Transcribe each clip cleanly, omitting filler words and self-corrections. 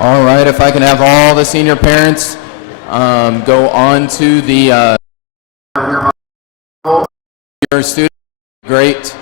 All right, if I can have all the senior parents go on to the your student, great.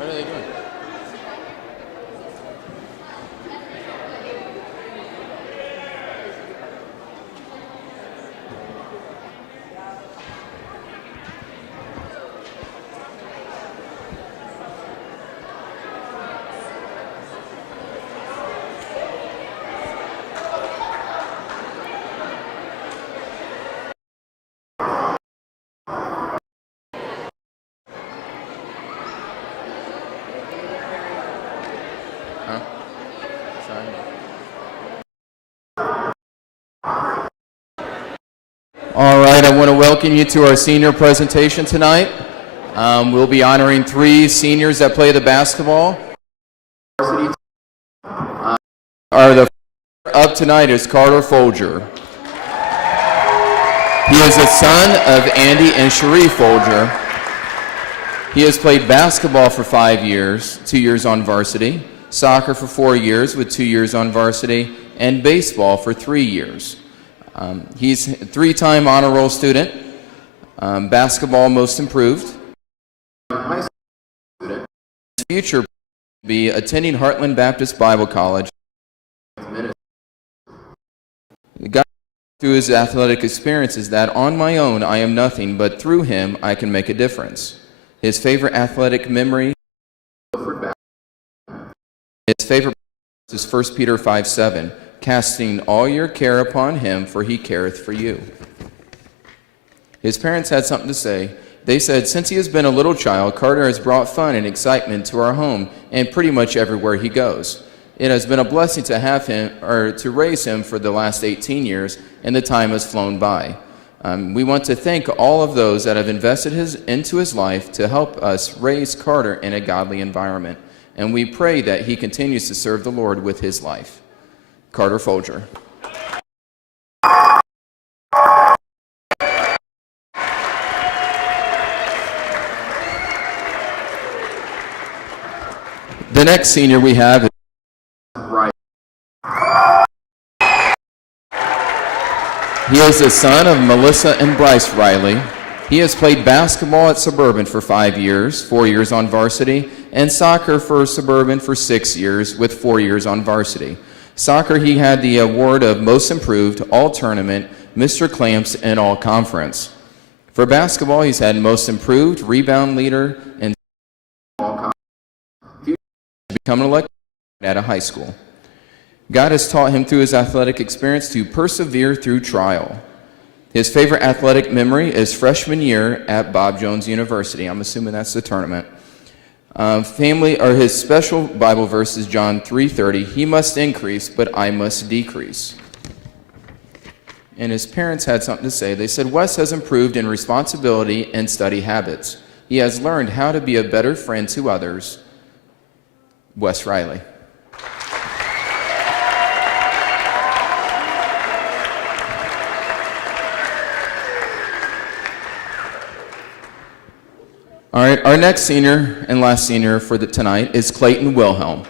What are they doing? All right, I want to welcome you to our senior presentation tonight. We'll be honoring 3 seniors that play the basketball. The up tonight is Carter Folger. He is the son of Andy and Cherie Folger. He has played basketball for 5 years, 2 years on varsity, soccer for 4 years with 2 years on varsity, and baseball for 3 years. He's a 3-time honor roll student, basketball most improved. His future will be attending Heartland Baptist Bible College. God, through his athletic experiences, that on my own I am nothing, but through him I can make a difference. His favorite athletic memory is 1 Peter 5:7. Casting all your care upon him, for he careth for you. His parents had something to say. They said, since he has been a little child, Carter has brought fun and excitement to our home and pretty much everywhere he goes. It has been a blessing to have him, or to raise him for the last 18 years, and the time has flown by. We want to thank all of those that have invested into his life to help us raise Carter in a godly environment. And we pray that he continues to serve the Lord with his life. Carter Folger. The next senior we have is Riley. He is the son of Melissa and Bryce Riley. He has played basketball at Suburban for 5 years, 4 years on varsity, and soccer for Suburban for 6 years with 4 years on varsity. Soccer, he had the award of Most Improved, All-Tournament, Mr. Clamps, and All-Conference. For basketball, he's had Most Improved, Rebound Leader, and All-Conference. He become an electrician at a high school. God has taught him through his athletic experience to persevere through trial. His favorite athletic memory is freshman year at Bob Jones University. I'm assuming that's the tournament. His special Bible verse is John 3:30. He must increase, but I must decrease. And his parents had something to say. They said, Wes has improved in responsibility and study habits. He has learned how to be a better friend to others. Wes Riley. All right, our next senior and last senior for tonight is Clayton Wilhelm.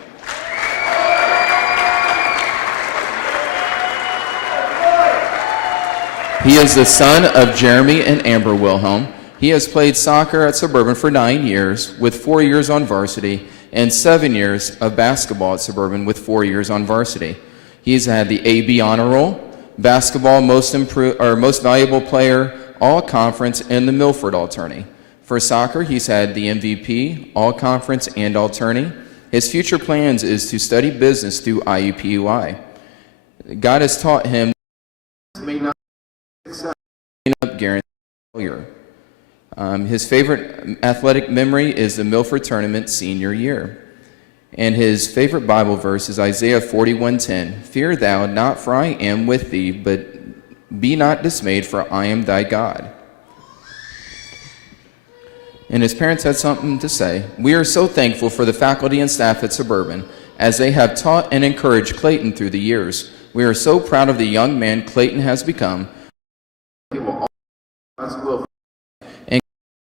He is the son of Jeremy and Amber Wilhelm. He has played soccer at Suburban for 9 years, with 4 years on varsity, and 7 years of basketball at Suburban with 4 years on varsity. He's had the AB honor roll, basketball most valuable player, all conference, and the Milford all tourney. For soccer, he's had the MVP, all-conference, and all-tourney. His future plans is to study business through IUPUI. God has taught him may not guarantee failure. His favorite athletic memory is the Milford tournament senior year. And his favorite Bible verse is Isaiah 41:10. Fear thou not, for I am with thee, but be not dismayed, for I am thy God. And his parents had something to say. We are so thankful for the faculty and staff at Suburban, as they have taught and encouraged Clayton through the years. We are so proud of the young man Clayton has become. He will always and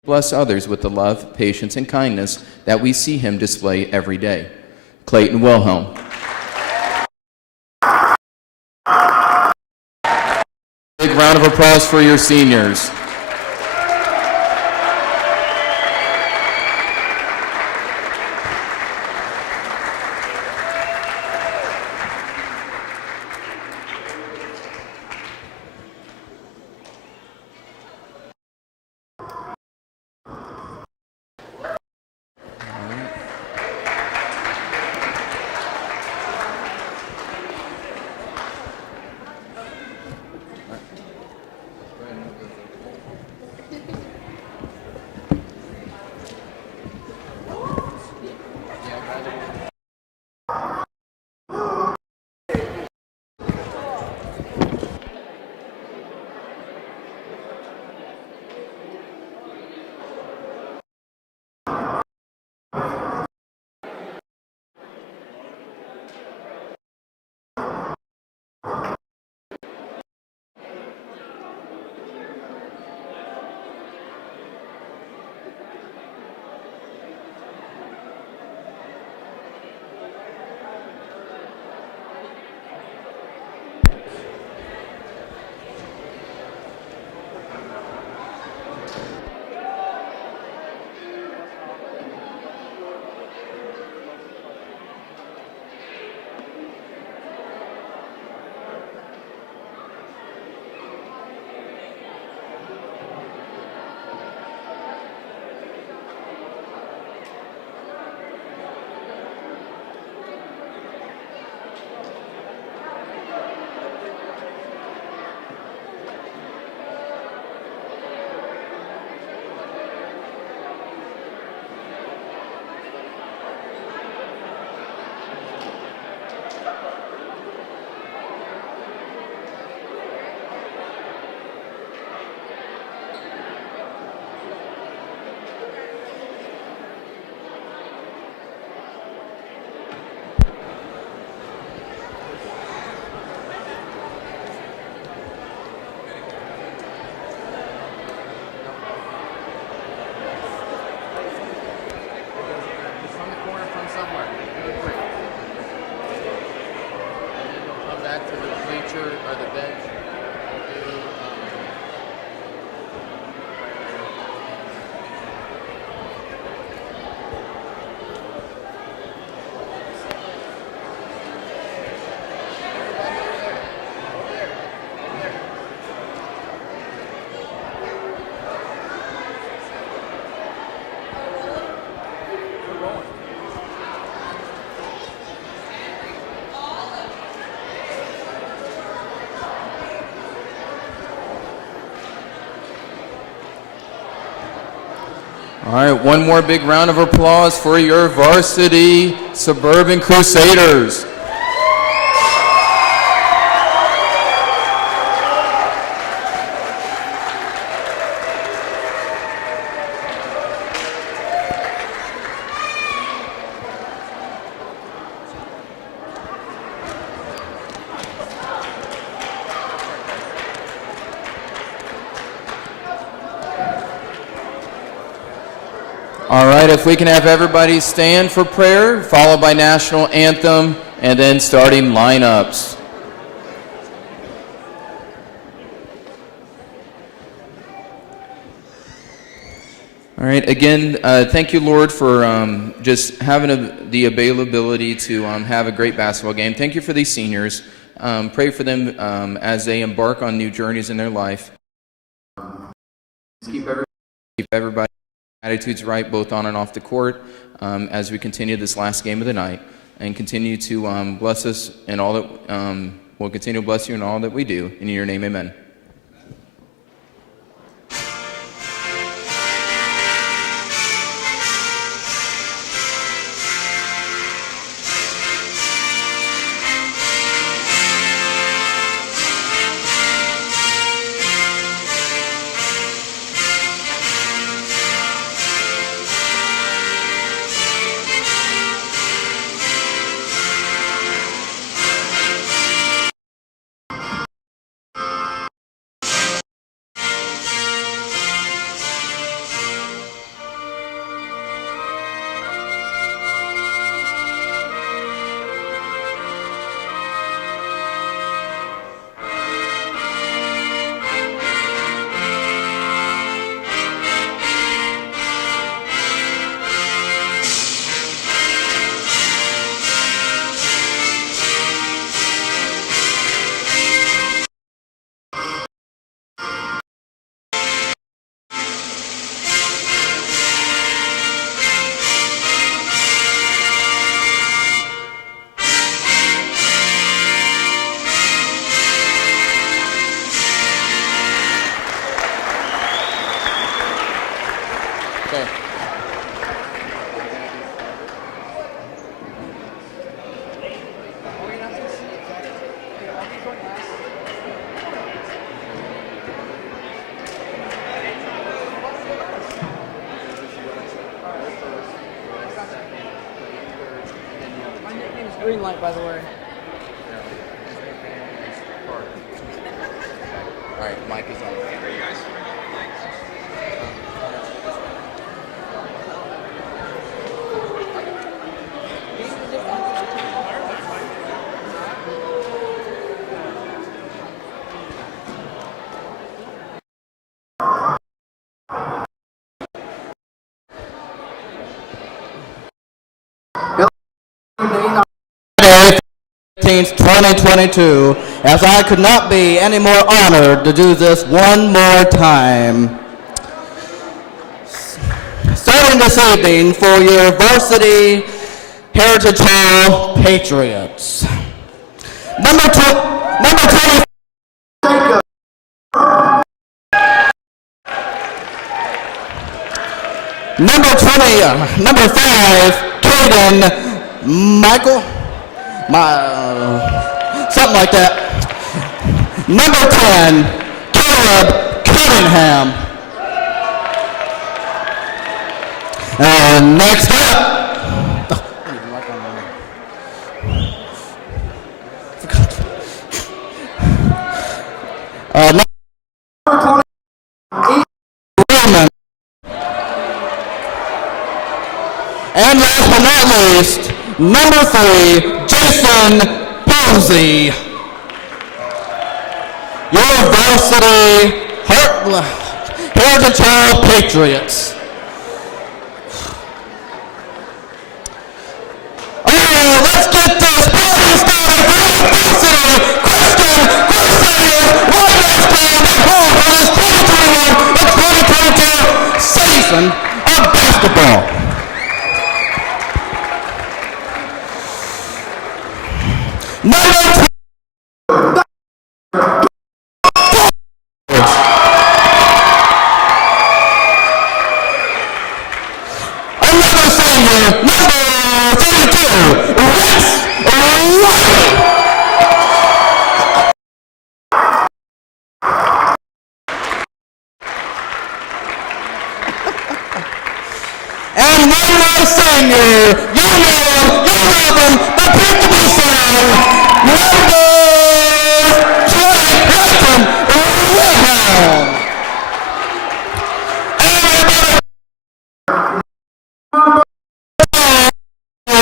bless others with the love, patience, and kindness that we see him display every day. Clayton Wilhelm. Big round of applause for your seniors. All right, one more big round of applause for your Varsity Suburban Crusaders. All right, if we can have everybody stand for prayer, followed by national anthem, and then starting lineups. All right, again, thank you, Lord, for just having the availability to have a great basketball game. Thank you for these seniors. Pray for them as they embark on new journeys in their life. Keep everybody attitudes right, both on and off the court, as we continue this last game of the night, and continue to bless us in all that we'll continue to bless you in all that we do. In your name, amen. Green light, by the way. All right, mic is on. Are you guys? Day 15th, 2022, as I could not be any more honored to do this one more time. Starting this evening for your Varsity Heritage Hall Patriots. Number 20. Number 5, Caden Michael, something like that. Number 10, Caleb Cunningham. And next up, number 20, Roman. And last but not least, number 3, Jason Posey. Your Varsity Heritage Hall Patriots. Oh, let's get this party started. Varsity Christian Crusaders Warriors for this 2021 and 2022 season of basketball. Number 2.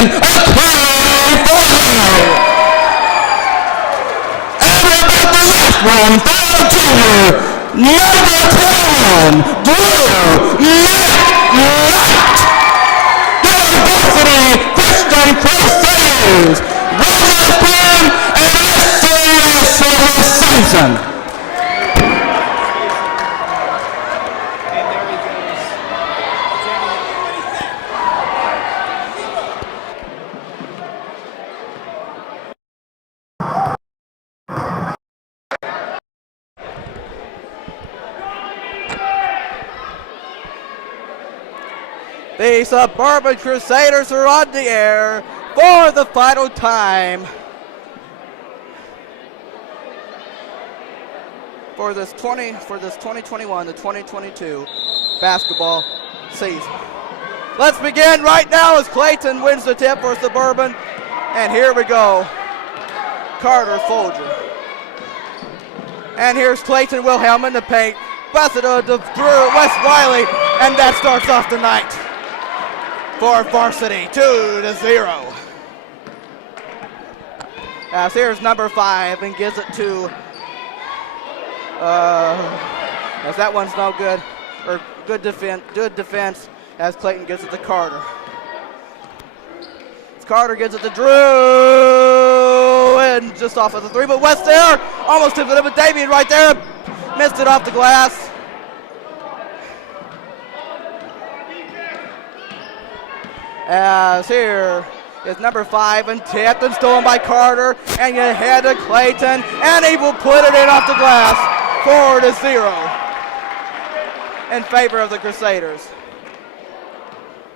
Clayton, a clean follow. And about the last one, final junior, number 10, Drew Knight. The Varsity Christian Crusaders, Witherspoon and S.C. Simpson. The Suburban Crusaders are on the air for the final time for this 2021 to 2022 basketball season. Let's begin right now as Clayton wins the tip for Suburban. And here we go. Carter Folger. And here's Clayton Wilhelm in the paint. Pass it to Wes Wiley, and that starts off the night for Varsity, 2-0. As here's number 5 and gives it to, as that one's no good, or good defense, as Clayton gives it to Carter. Carter gives it to Drew, and just off of the 3, but West there, almost tipped it up with Damien right there, missed it off the glass. As here is number 5 and tipped and stolen by Carter, and you head to Clayton, and he will put it in off the glass, 4-0 in favor of the Crusaders.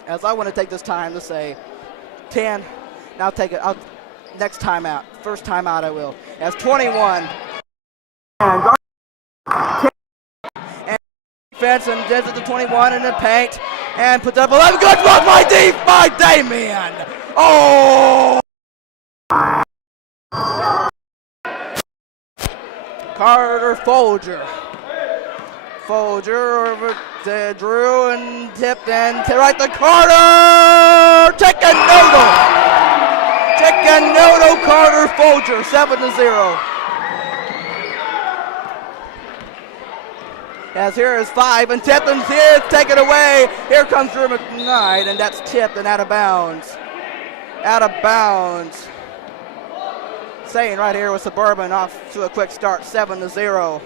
As I want to take this time to say 10, now take it out next time out, first time out I will, as 21. And defense and does it to 21 in the paint. And puts up 11. Good block by Damien. Oh! Carter Folger. Folger over to Drew and tipped in to right to Carter. Chicken noodle Carter Folger, 7-0. As here is 5 and tipped and here, take it away. Here comes Drew McKnight, and that's tipped and out of bounds. Out of bounds. Staying right here with Suburban off to a quick start, 7-0.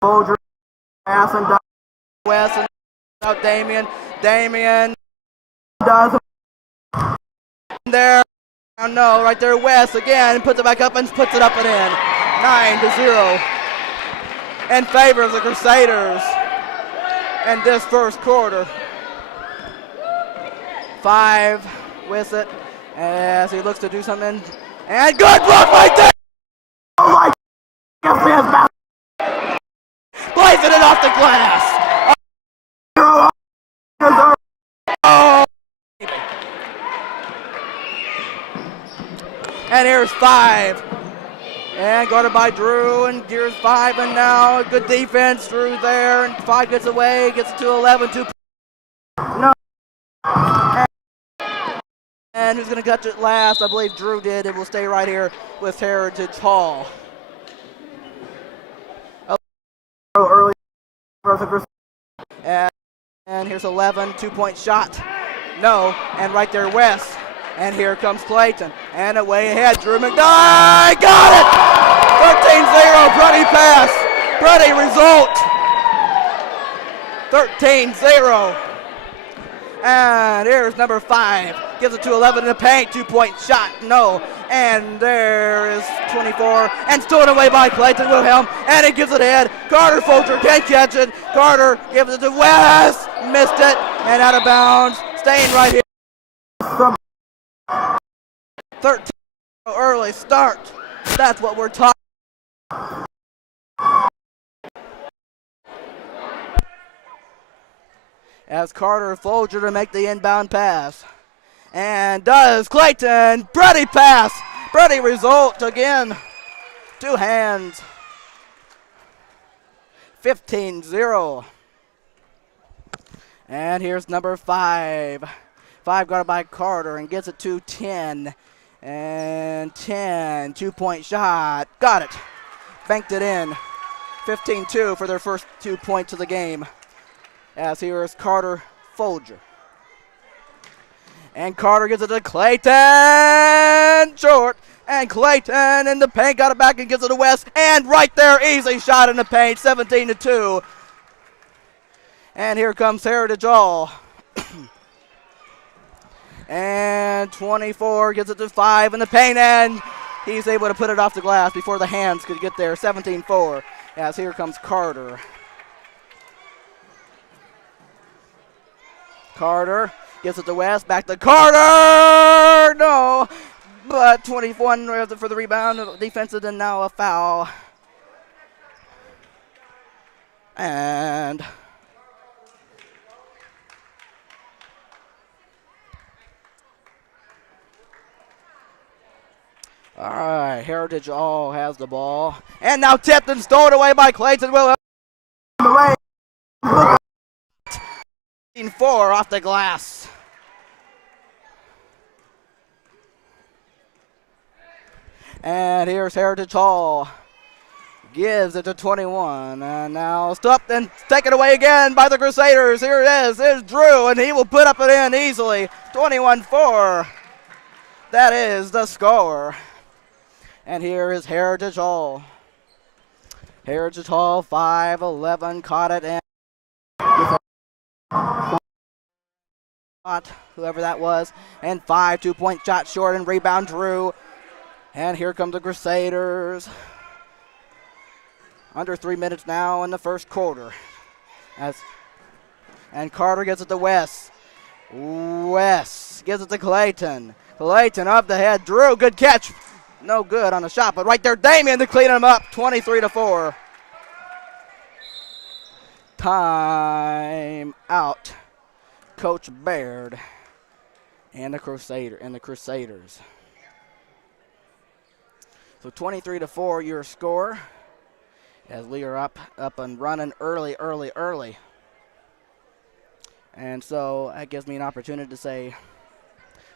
Folger, pass and West and out Damien. Damien does there. Oh no, right there West again, puts it back up and puts it up and in. 9-0. In favor of the Crusaders in this first quarter. 5 with it as he looks to do something. And good block right there! Oh my God! Blazing it off the glass! Oh. And here's 5. And guarded by Drew, and here's 5, and now good defense. Drew there, and 5 gets away, gets it to 11. 2. No. And who's going to catch it last? I believe Drew did. It will stay right here with Heritage Hall. Early. And here's 11, 2-point shot. No, and right there West. And here comes Clayton. And away ahead, Drew McKnight got it! 13-0, pretty pass. Pretty result. 13-0. And here's number 5. Gives it to 11 in the paint. 2-point shot, no. And there is 24. And stolen away by Clayton Wilhelm. And he gives it ahead. Carter Folger can't catch it. Carter gives it to West. Missed it. And out of bounds. Staying right here. 13 early start. That's what we're talking. As Carter Folger to make the inbound pass. And does Clayton. Pretty pass. Pretty result again. 2 hands. 15-0. And here's number 5. 5 guarded by Carter and gets it to 10. And 10, 2-point shot. Got it. Banked it in. 15-2 for their first 2 points of the game. As here is Carter Folger. And Carter gives it to Clayton. Short. And Clayton in the paint. Got it back and gives it to West. And right there, easy shot in the paint. 17-2. And here comes Heritage Hall. And 24 gets it to 5 in the paint. And he's able to put it off the glass before the hands could get there. 17-4. As here comes Carter. Carter gives it to West. Back to Carter. No. But 21 for the rebound. Defensive and now a foul. And all right, Heritage Hall has the ball. And now tipped and stolen away by Clayton Willis. 4 off the glass. And here's Heritage Hall. Gives it to 21. And now stopped and taken away again by the Crusaders. Here it is. Here's Drew, and he will put up and in easily. 21-4. That is the score. And here is Heritage Hall. Heritage Hall, 5-11, caught it in. Whoever that was. And 5 2-point shot short and rebound Drew. And here come the Crusaders. Under 3 minutes now in the first quarter. And Carter gets it to West. West gives it to Clayton. Clayton up the head. Drew, good catch. No good on the shot, but right there, Damien to clean him up. 23-4. Time out. Coach Baird and the Crusaders. So 23-4 your score. As we are up and running early. And so that gives me an opportunity to say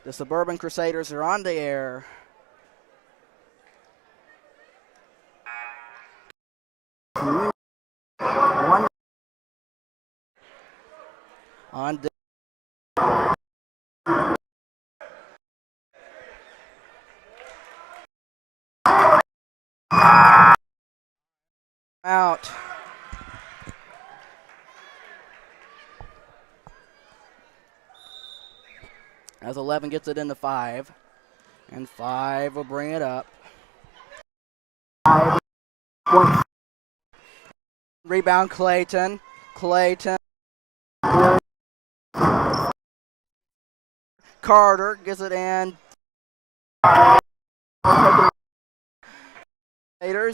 the Suburban Crusaders are on the air. On the out. As 11 gets it into 5. And 5 will bring it up. Rebound Clayton. Carter gets it in.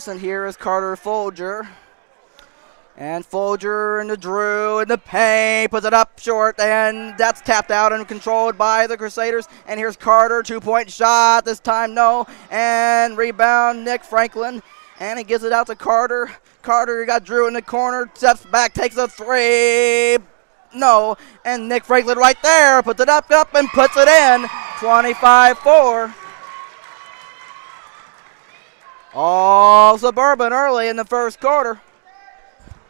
And here is Carter Folger. And Folger into Drew in the paint, puts it up short, and that's tapped out and controlled by the Crusaders. And here's Carter, 2-point shot, this time no. And rebound, Nick Franklin. And he gives it out to Carter. Carter got Drew in the corner, steps back, takes a 3. No. And Nick Franklin right there, puts it up, and puts it in. 25-4. All Suburban early in the first quarter.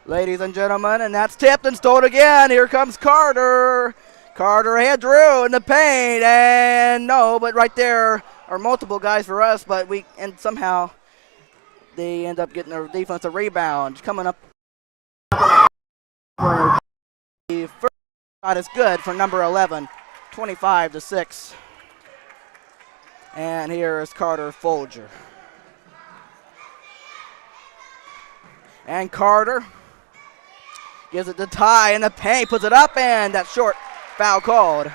Ladies and gentlemen, and that's tipped and stolen again. Here comes Carter. Carter had Drew in the paint, and no, but right there are multiple guys for us, but somehow they end up getting a defensive rebound. Coming up. The first shot is good for number 11, 25-6. And here is Carter Folger. And Carter gives it to Ty in the paint, puts it up, and that short foul called.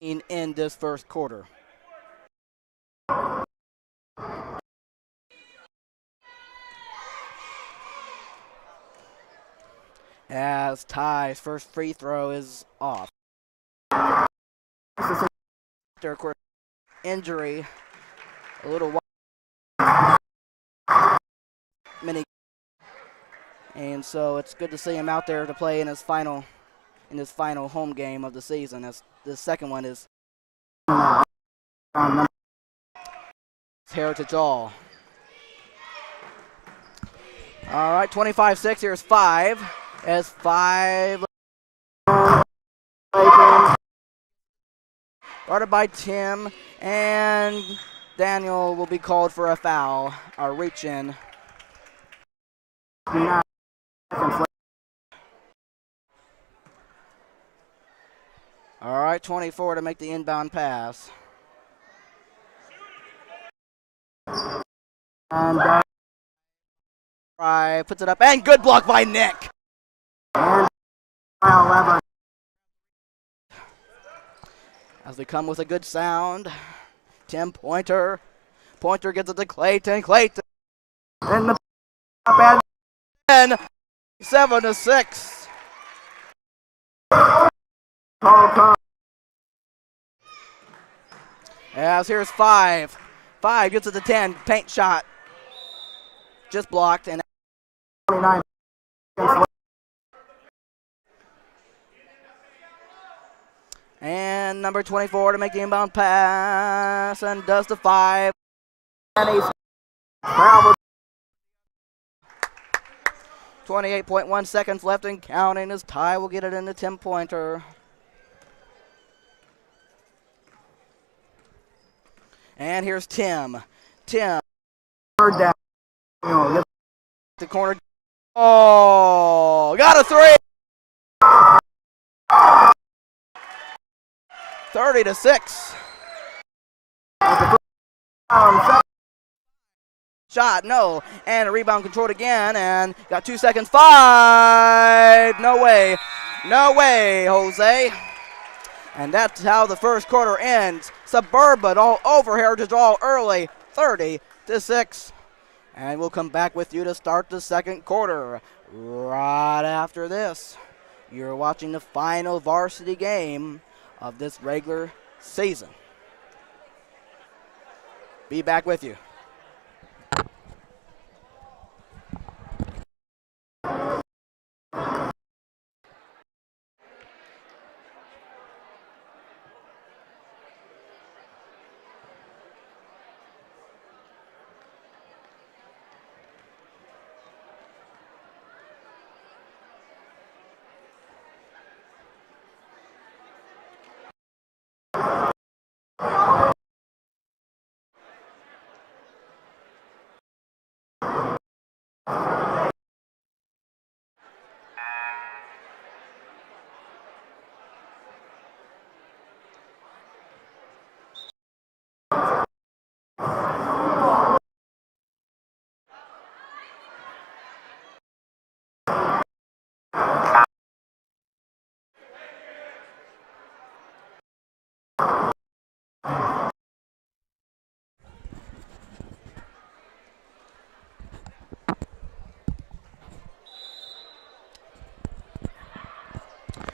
In this first quarter. As Ty's first free throw is off. After, of course, injury, a little while. And so it's good to see him out there to play in his final home game of the season. As the second one is Heritage All. All right, 25-6. Here's 5. As 5 guarded by Tim, and Daniel will be called for a foul, a reach in. All right, 24 to make the inbound pass. And puts it up, and good block by Nick. And 11. As they come with a good sound, Tim Pointer. Pointer gets it to Clayton. Clayton. And the up and 7-6. As here's 5. 5 gets it to 10. Paint shot. Just blocked. And 29. And number 24 to make the inbound pass, and does the 5. And he's 28.1 seconds left and counting as Ty will get it into Tim Pointer. And here's Tim. Tim. Third down. The corner. Oh, got a 3. 30-6. Shot, no. And a rebound controlled again, and got 2 seconds. 5. No way. No way, Jose. And that's how the first quarter ends. Suburban all over Heritage All early, 30-6. And we'll come back with you to start the second quarter right after this. You're watching the final varsity game of this regular season. Be back with you.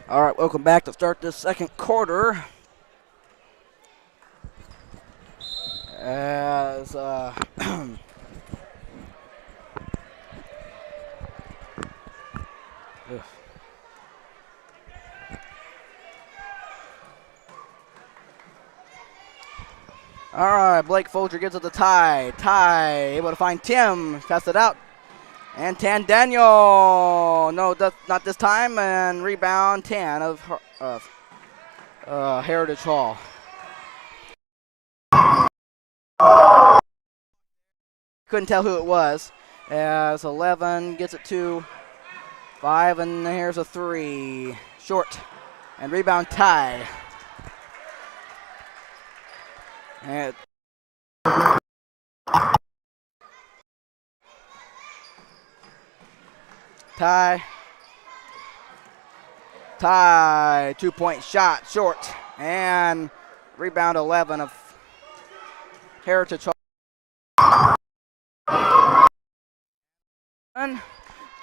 All right, welcome back to start this second quarter. As all right, Blake Folger gets it to Ty. Ty able to find Tim, pass it out. And Tan Daniel, no, not this time, and rebound 10 of Heritage Hall. Couldn't tell who it was, as 11 gets it to 5, and here's a 3, short, and rebound Ty. And Ty, 2-point shot, short, and rebound 11 of Heritage Hall.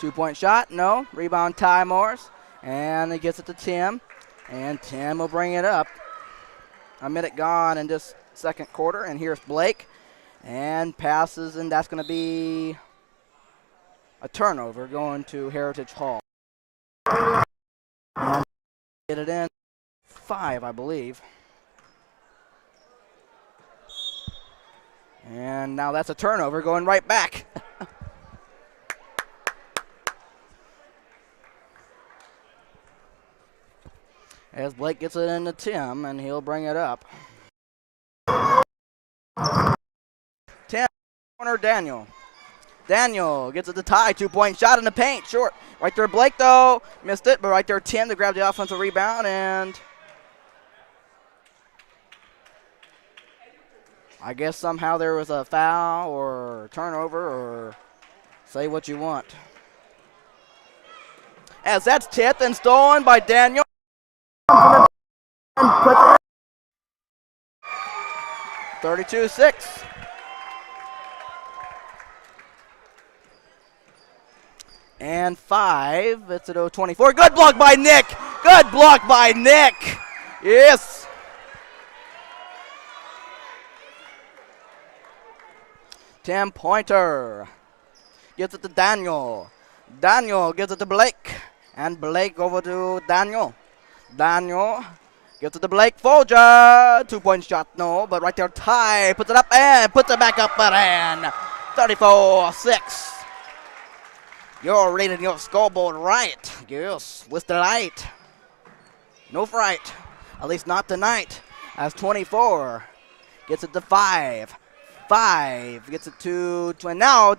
2-point shot, no, rebound Ty Morris, and he gets it to Tim, and Tim will bring it up. A minute gone in this second quarter, and here's Blake, and passes, and that's going to be A turnover going to Heritage Hall. Get it in 5, I believe. And now that's a turnover going right back. As Blake gets it into Tim, and he'll bring it up. Tim, corner Daniel. Daniel gets it to tie, 2-point shot in the paint, short. Right there, Blake, though, missed it, but right there, Tim to grab the offensive rebound, and I guess somehow there was a foul or turnover, or say what you want. As that's tipped and stolen by Daniel. 32-6. And 5, it's at 24. Good block by Nick. Good block by Nick. Yes. Tim Pointer gets it to Daniel. Daniel gives it to Blake. And Blake over to Daniel. Daniel gets it to Blake Folger. 2-point shot, no, but right there, Ty puts it up and puts it back up and 34-6. You're reading your scoreboard right. Yes, with delight. No fright, at least not tonight, as 24 gets it to 5. 5 gets it to 20 now.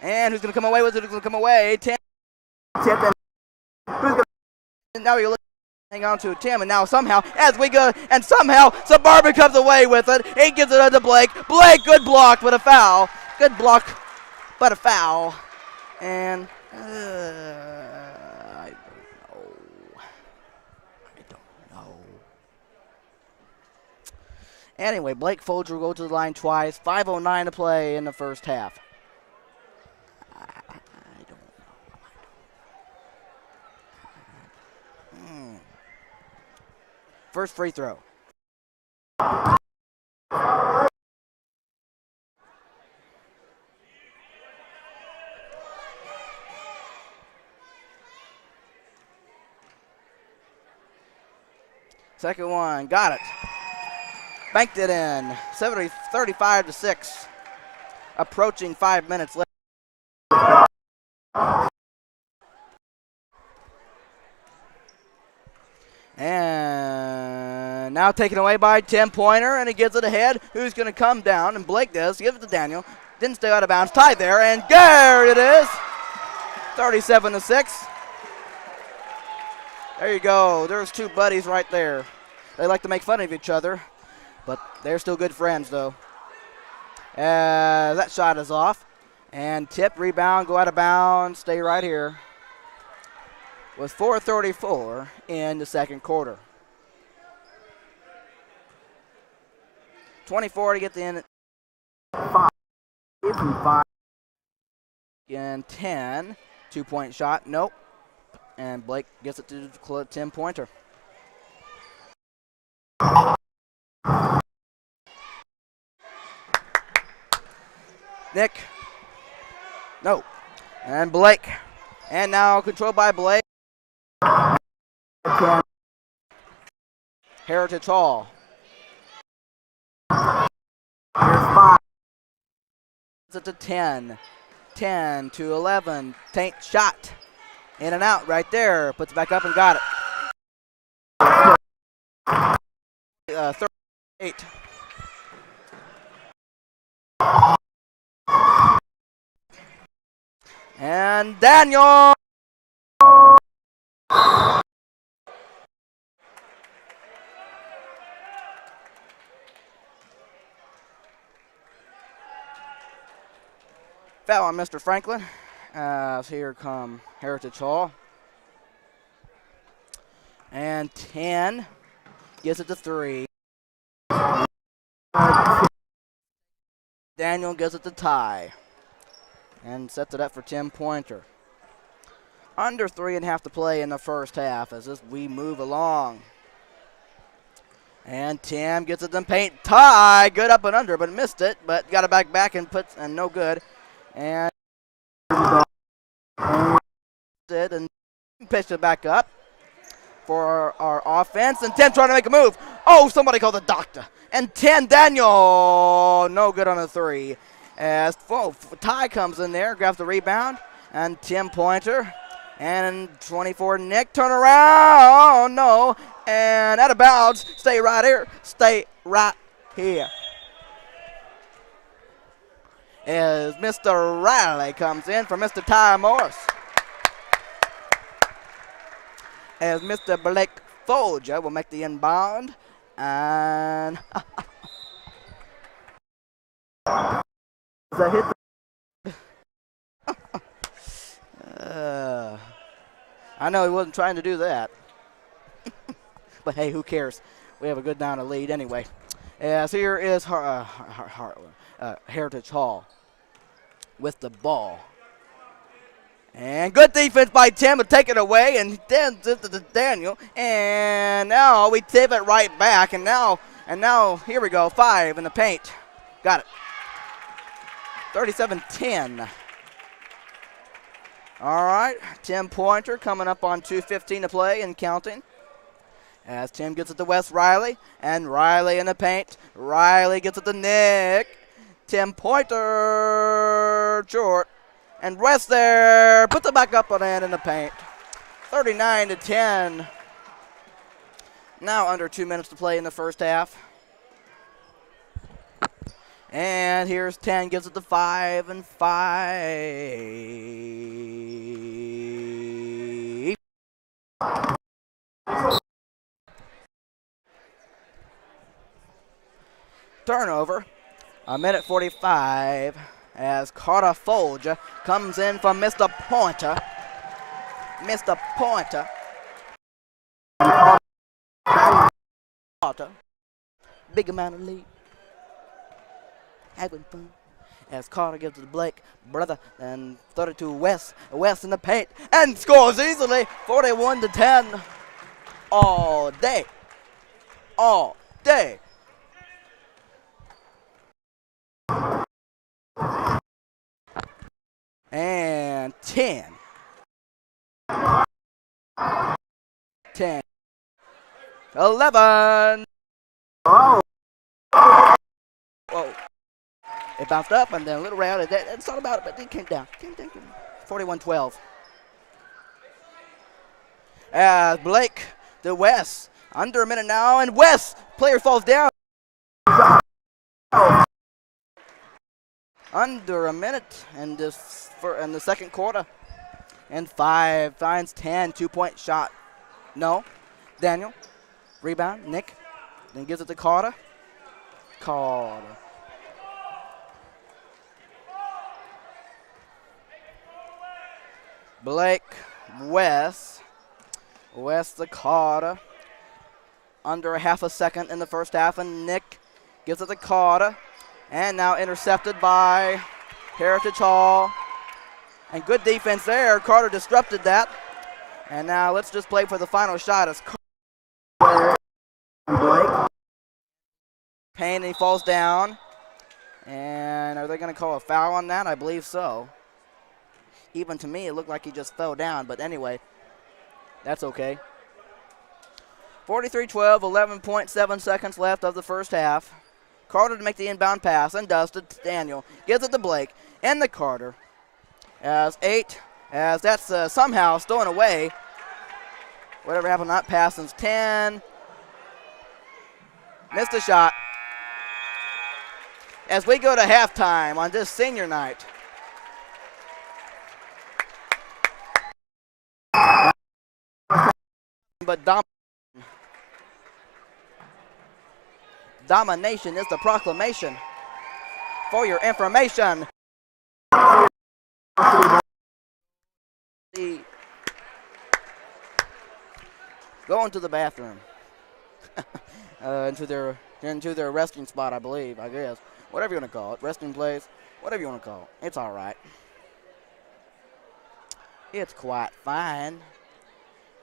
And who's going to come away with it? Who's going to come away? Tim. And now you're looking, hang on to Tim, and now somehow, as we go, and somehow Suburban comes away with it. He gives it to Blake. Blake, good block, but a foul. Good block, but a foul. And I don't know. Anyway, Blake Folger will go to the line twice. 5:09 to play in the first half. I don't know. First free throw. Second one, got it. Banked it in, 35-6. Approaching 5 minutes left. And now taken away by Tim Pointer, and he gives it ahead. Who's going to come down? And Blake does. Give it to Daniel. Didn't stay out of bounds. Tied there, and there it is. 37-6. There you go. There's two buddies right there. They like to make fun of each other, but they're still good friends, though. That shot is off. And tip, rebound, go out of bounds, stay right here. With 4:34 in the second quarter. 24 to get the end. 5. And 10. 2-point shot, nope. And Blake gets it to Tim Pointer. Nick. No. And Blake. And now controlled by Blake. Heritage Hall. Here's 5. It's to 10. 10 to 11. Taint shot. In and out right there. Puts it back up and got it. 38. And Daniel. Foul on Mr. Franklin. Here come Heritage Hall. And 10 gets it to 3. Daniel gets it to tie. And sets it up for Tim Pointer. Under 3.5 to play in the first half as we move along. And Tim gets it in paint. Tie. Good up and under, but missed it. But got it back and no good. And And pitched it back up for our offense. And 10 trying to make a move. Oh, somebody called the doctor. And 10, Daniel, no good on a 3. As Ty comes in there, grabs the rebound. And 10 pointer. And 24, Nick, turn around. Oh, no. And out of bounds. Stay right here. Stay right here. As Mr. Riley comes in for Mr. Ty Morris. As Mr. Blake Folger will make the inbound. And the hit. I know he wasn't trying to do that. But hey, who cares? We have a good down to lead anyway. As here is Heritage Hall with the ball. And good defense by Tim to take it away, and then to Daniel. And now we tip it right back, and now here we go, 5 in the paint. Got it. 37-10. All right, Tim Pointer coming up on 2:15 to play and counting. As Tim gets it to Wes Riley, and Riley in the paint. Riley gets it to Nick. Tim Pointer short. And Wes there puts it back up on end in the paint. 39-10. Now under 2 minutes to play in the first half. And here's 10, gives it to 5 and 5. Turnover. 1:45 as Carter Folger comes in from Mr. Pointer. Mr. Pointer. Big amount of lead. Having fun. As Carter gives it to Blake, brother, and 32 West. West in the paint and scores easily. 41-10. All day. All day. And 10. 10. 11. Whoa. It bounced up and then a little round. That's all about it, but it came down. 41-12. As Blake to West. Under a minute now, and West, player falls down. Under a minute in the second quarter. And 5 finds 10, 2-point shot. No. Daniel. Rebound. Nick. Then gives it to Carter. Carter. Blake. West. West to Carter. Under a half a second in the first half. And Nick gives it to Carter. And now intercepted by Heritage Hall. And good defense there. Carter disrupted that. And now let's just play for the final shot as Carter. Payne, he falls down. And are they going to call a foul on that? I believe so. Even to me, it looked like he just fell down. But anyway, that's okay. 43-12, 11.7 seconds left of the first half. Carter to make the inbound pass, and does to Daniel. Gives it to Blake, and to Carter. As 8, as that's somehow stolen away. Whatever happened to that pass since 10. Missed a shot. As we go to halftime on this senior night. But domination is the proclamation. For your information. Going to the bathroom. into their resting spot, I believe, I guess. Whatever you want to call it. Resting place. Whatever you want to call it. It's all right. It's quite fine.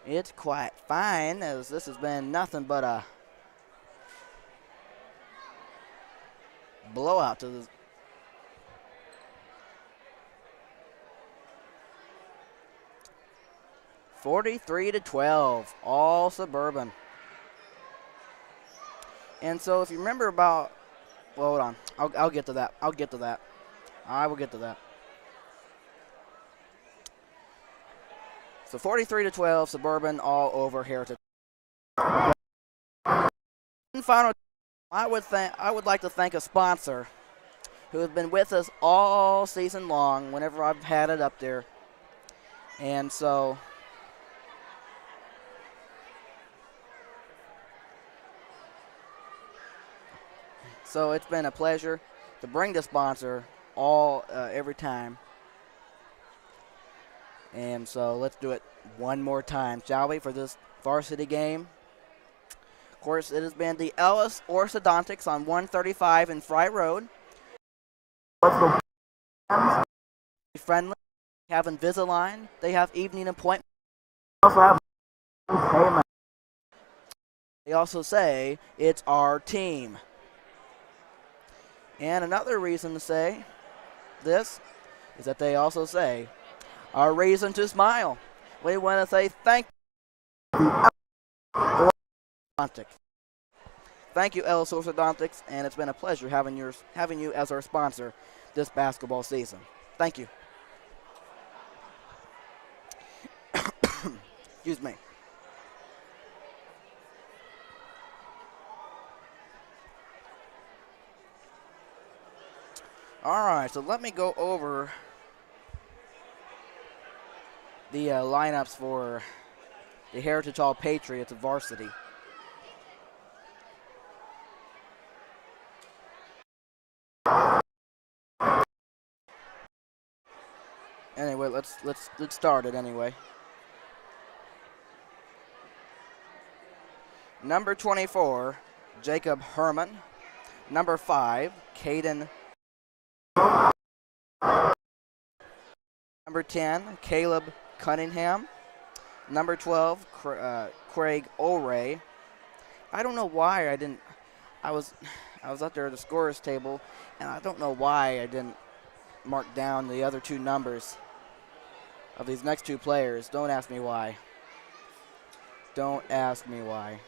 It's quite fine, as this has been nothing but a blowout to 43-12, all Suburban. And so if you remember about, well, hold on. I'll get to that. I will get to that. So 43-12, Suburban all over Heritage. And final, I would like to thank a sponsor who has been with us all season long whenever I've had it up there. And so it's been a pleasure to bring the sponsor every time. And so let's do it one more time, shall we, for this varsity game. Of course, it has been the Ellis Orthodontics on 135 in Fry Road. Friendly. They have Invisalign. They have evening appointments. They also say it's our team. And another reason to say this is that they also say our reason to smile. We want to say thank you. Thank you, Ellis Orthodontics, and it's been a pleasure having you as our sponsor this basketball season. Thank you. Excuse me. All right, so let me go over the lineups for the Heritage Hall Patriots of Varsity. Anyway, let's start it anyway. Number 24, Jacob Herman. Number 5, Caden. Number 10, Caleb Cunningham. Number 12, Craig O'Ray. I don't know why I was up there at the scorer's table, and I don't know why I didn't mark down the other two numbers of these next two players. Don't ask me why. Don't ask me why.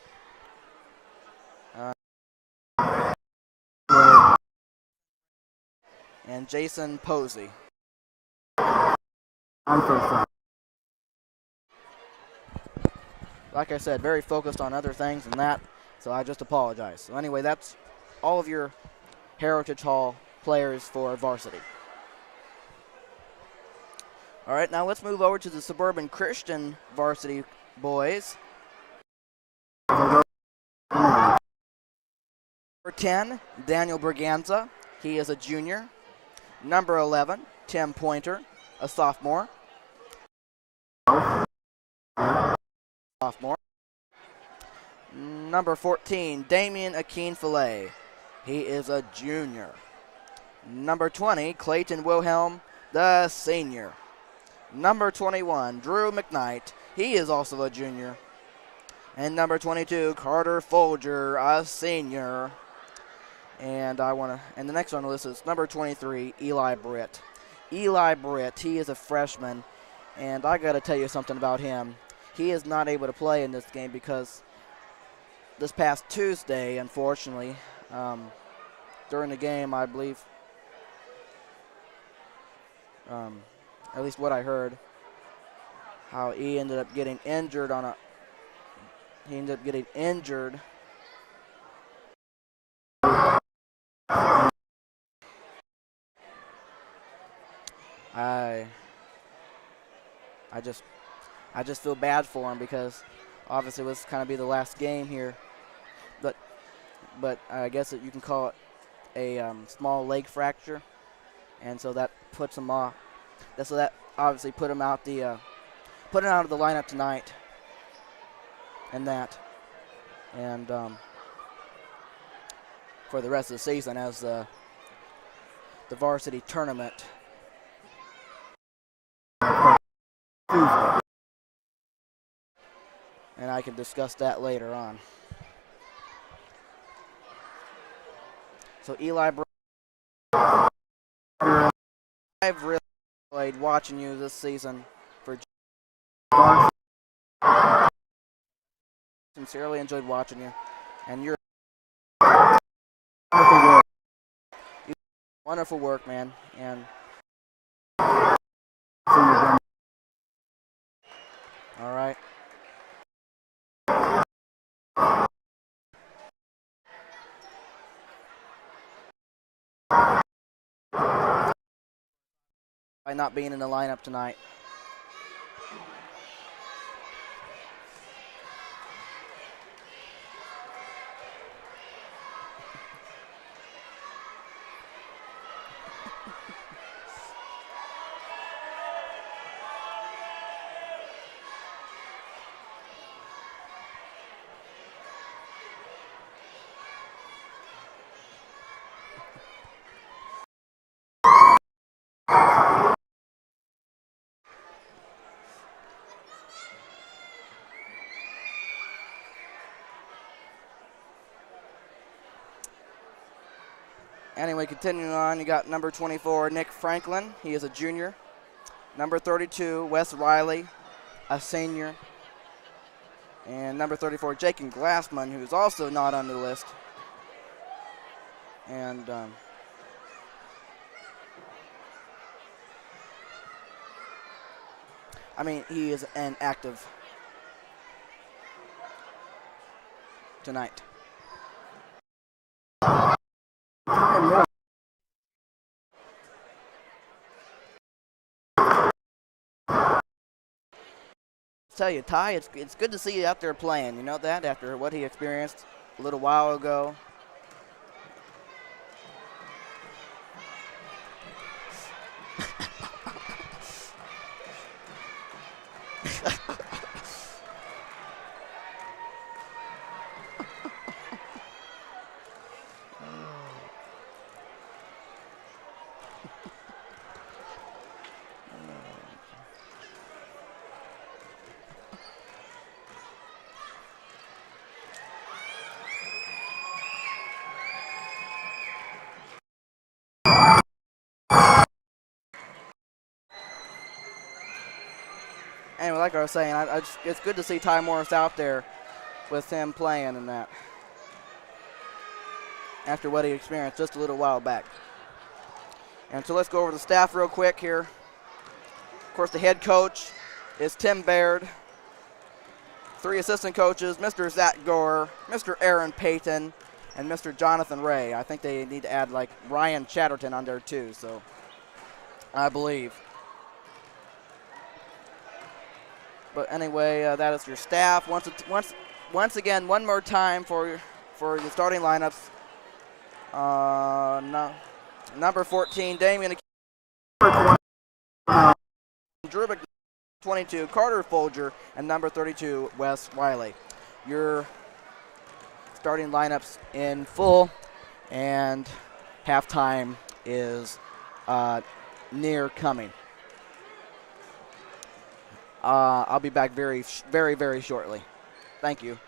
And Jason Posey. I'm so sorry. Like I said, very focused on other things than that, so I just apologize. So anyway, that's all of your Heritage Hall players for varsity. All right, now let's move over to the Suburban Christian varsity boys. Number 10, Daniel Braganza. He is a junior. Number 11, Tim Pointer, a sophomore. Number 14, Damian Akeen-Fillet. He is a junior. Number 20, Clayton Wilhelm, the senior. Number 21, Drew McKnight. He is also a junior. And number 22, Carter Folger, a senior. And the next on the list is number 23, Eli Britt. Eli Britt, he is a freshman, and I got to tell you something about him. He is not able to play in this game because this past Tuesday, unfortunately, during the game, I believe, at least what I heard, how he ended up getting injured I just feel bad for him because obviously it was kind of be the last game here, but I guess you can call it a small leg fracture, and so that puts him off. So that obviously put him out of the lineup tonight, and for the rest of the season as the varsity tournament. And I can discuss that later on. So Eli, I've really enjoyed watching you this season for sincerely enjoyed watching you. And you're wonderful work, man. And all right. By not being in the lineup tonight. Anyway, continuing on, you got number 24, Nick Franklin. He is a junior. Number 32, Wes Riley, a senior. And number 34, Jacob Glassman, who's also not on the list. And I mean, he is an active tonight. Tell you, Ty, it's good to see you out there playing. You know that after what he experienced a little while ago. Anyway, like I was saying, it's good to see Ty Morris out there with him playing and that after what he experienced just a little while back. And so let's go over the staff real quick here. Of course, the head coach is Tim Baird. 3 assistant coaches, Mr. Zach Gore, Mr. Aaron Payton, and Mr. Jonathan Ray. I think they need to add like Ryan Chatterton on there too, so I believe. But anyway, that is your staff. Once again, one more time for the starting lineups. Number 14, Damian Drew 22, Carter Folger, and number 32, Wes Riley. Your starting lineups in full, and halftime is near coming. I'll be back very, very, very shortly. Thank you.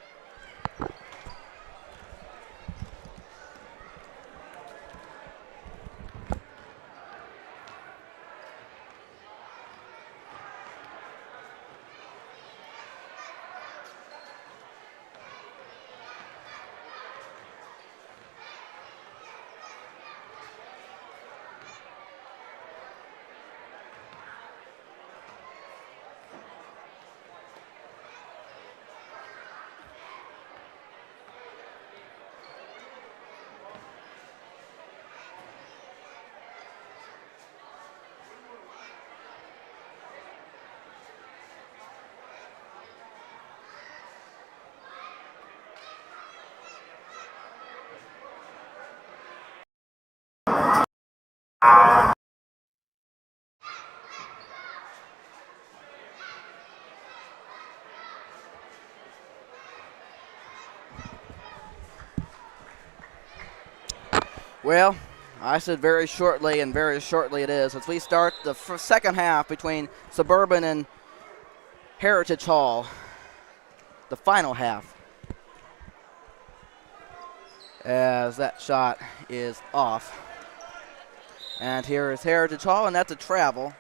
Well, I said very shortly, and very shortly it is, as we start the second half between Suburban and Heritage Hall, the final half, as that shot is off. And here is Heritage Hall, and that's a travel.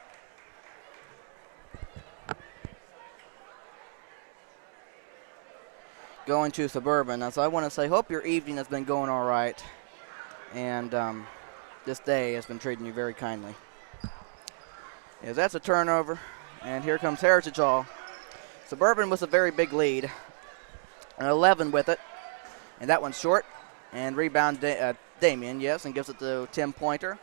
going to Suburban. And so I want to say, hope your evening has been going all right. And this day has been treating you very kindly. Yes, that's a turnover. And here comes Heritage Hall. Suburban with a very big lead. An 11 with it. And that one's short. And rebound Damien, yes, and gives it to Tim Pointer.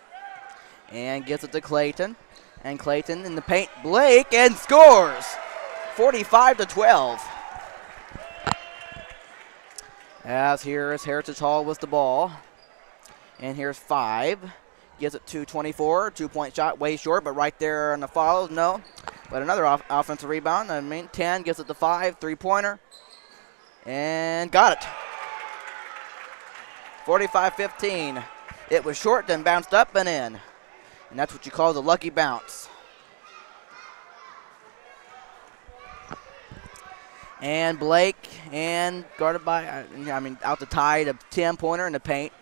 And gives it to Clayton. And Clayton in the paint. Blake, and scores! 45-12. As here is Heritage Hall with the ball. And here's 5. Gives it to 24. 2-point shot, way short, but right there on the follow, no. But another offensive rebound. 10 gives it to 5. 3-pointer. And got it. 45-15. It was short, then bounced up and in. And that's what you call the lucky bounce. And Blake, and guarded by, out the tie to Tim Pointer in the paint.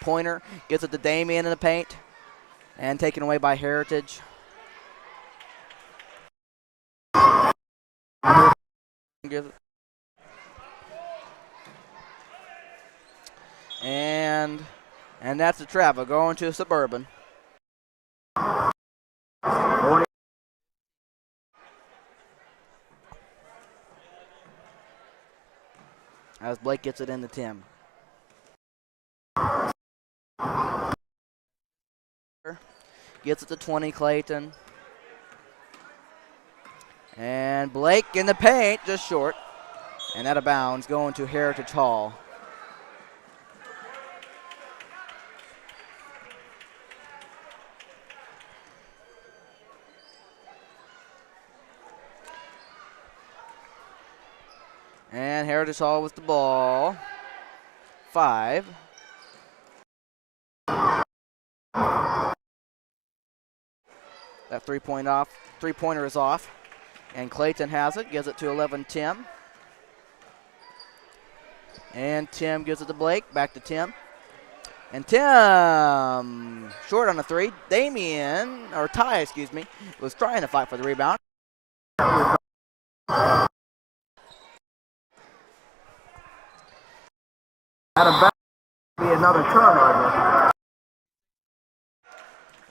Pointer gets it to Damien in the paint. And taken away by Heritage. And that's the travel going to Suburban. As Blake gets it into Tim. Gets it to 20, Clayton. And Blake in the paint, just short. And out of bounds, going to Heritage Hall. And Heritage Hall with the ball. 5. That three-pointer is off. And Clayton has it, gives it to 11, Tim. And Tim gives it to Blake, back to Tim. And Tim, short on the 3. Ty, was trying to fight for the rebound. Out of bounds, be another turnover.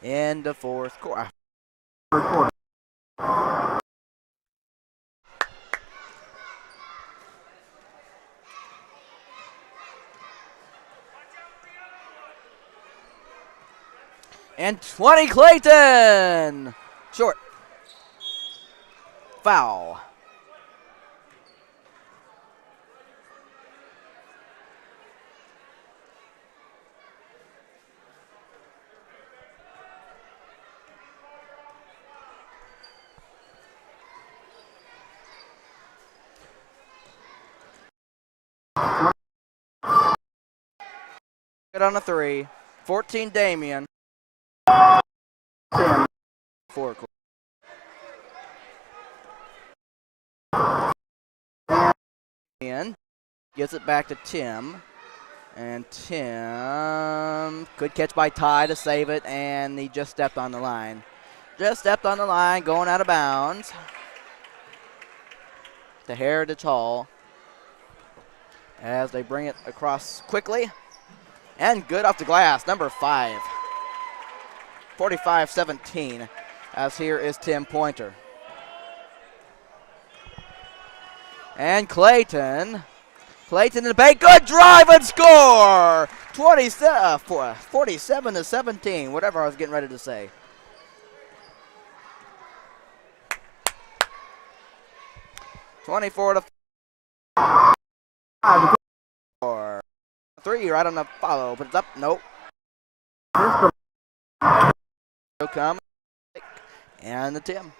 In the fourth quarter. And 20, Clayton! Short. Foul. Good on the 3. 14, Damien. 4. Damien gets it back to Tim. And Tim could catch by Ty to save it, and he just stepped on the line. Going out of bounds. To Heritage Hall. As they bring it across quickly. And good off the glass, number 5. 45-17, as here is Tim Pointer. And Clayton in the paint, good drive and score! 47-17, whatever I was getting ready to say. (24-4). 3 right on the follow, but it's up. Nope. Come and the Tim.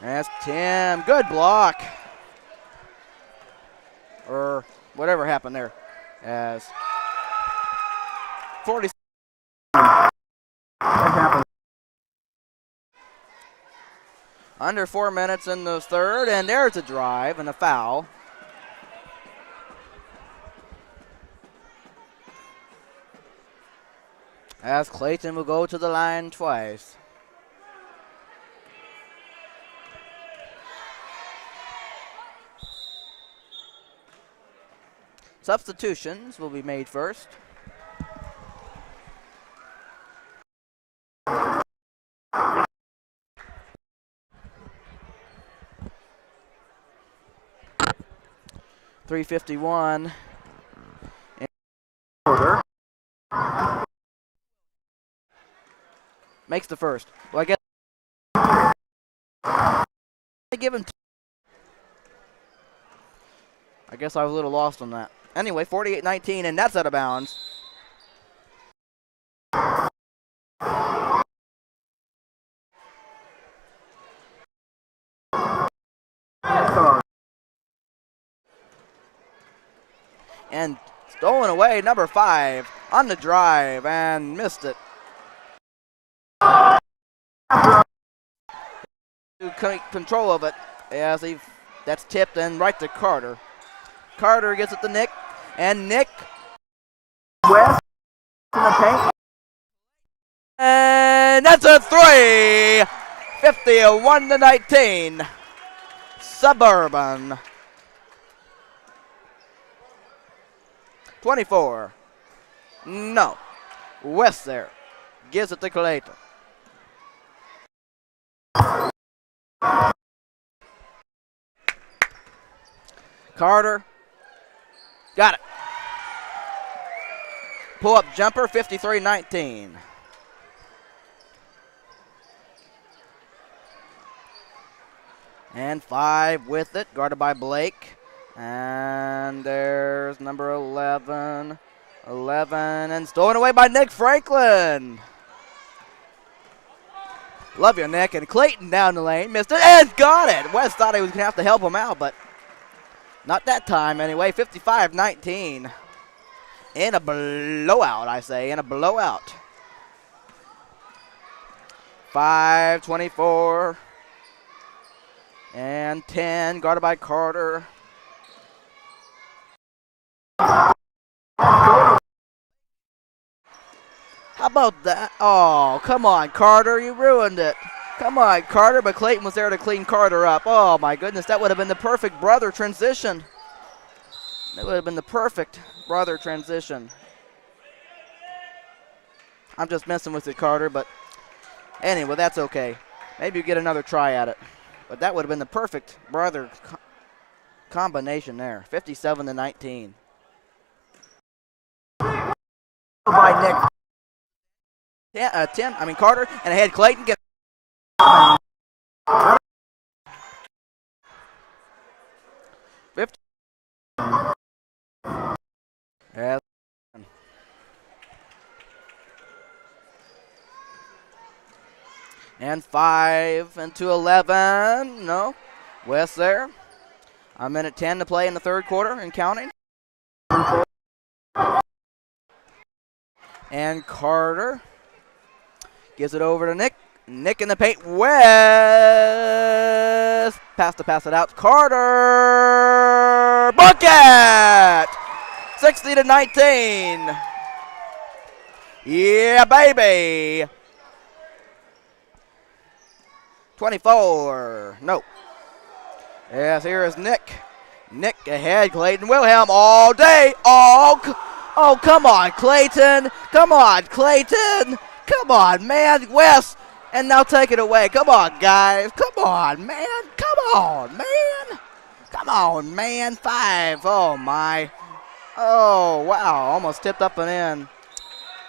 That's Tim. Good block. Or whatever happened there. As 40. Under 4 minutes in the third, and there's a drive and a foul. as Clayton will go to the line twice. Substitutions will be made first. .351. Order. Makes the first. Well, I guess I give him. I guess I was a little lost on that. Anyway, 48-19, and that's out of bounds. And stolen away, number 5 on the drive, and missed it. Control of it as that's tipped and right to Carter. Carter gets it to Nick, and Nick. West in the paint. And that's a 3! 51-19. Suburban. 24. No. West there. Gives it to Clayton. Carter. Got it. Pull-up jumper, 53-19. And 5 with it, guarded by Blake. And there's number 11. 11, and stolen away by Nick Franklin. Love you, Nick. And Clayton down the lane, missed it, and got it. West thought he was going to have to help him out, but not that time anyway. 55-19. In a blowout, I say, in a blowout. 5:24. And 10, guarded by Carter. How about that? Oh, come on, Carter, you ruined it. Come on, Carter, but Clayton was there to clean Carter up. Oh, my goodness, that would have been the perfect brother transition. That would have been the perfect brother transition. I'm just messing with it, Carter, but anyway, that's okay. Maybe you get another try at it. But that would have been the perfect brother combination there. 57-19. By Nick. Carter, and ahead Clayton. Get 50. Yeah. And 5 and 11. No. West there. A minute 10 to play in the third quarter and counting. And Carter gives it over to Nick. Nick in the paint. West. Pass it out. Carter. Bucket! 60-19. Yeah, baby. 24. No. Yes, here is Nick. Nick ahead. Clayton Wilhelm all day. Oh, come on, Clayton. Come on, Clayton. Come on, man. West. And now take it away. Come on, guys. Come on, man. Come on, man. Come on, man. 5. Oh, my. Oh, wow. Almost tipped up and in.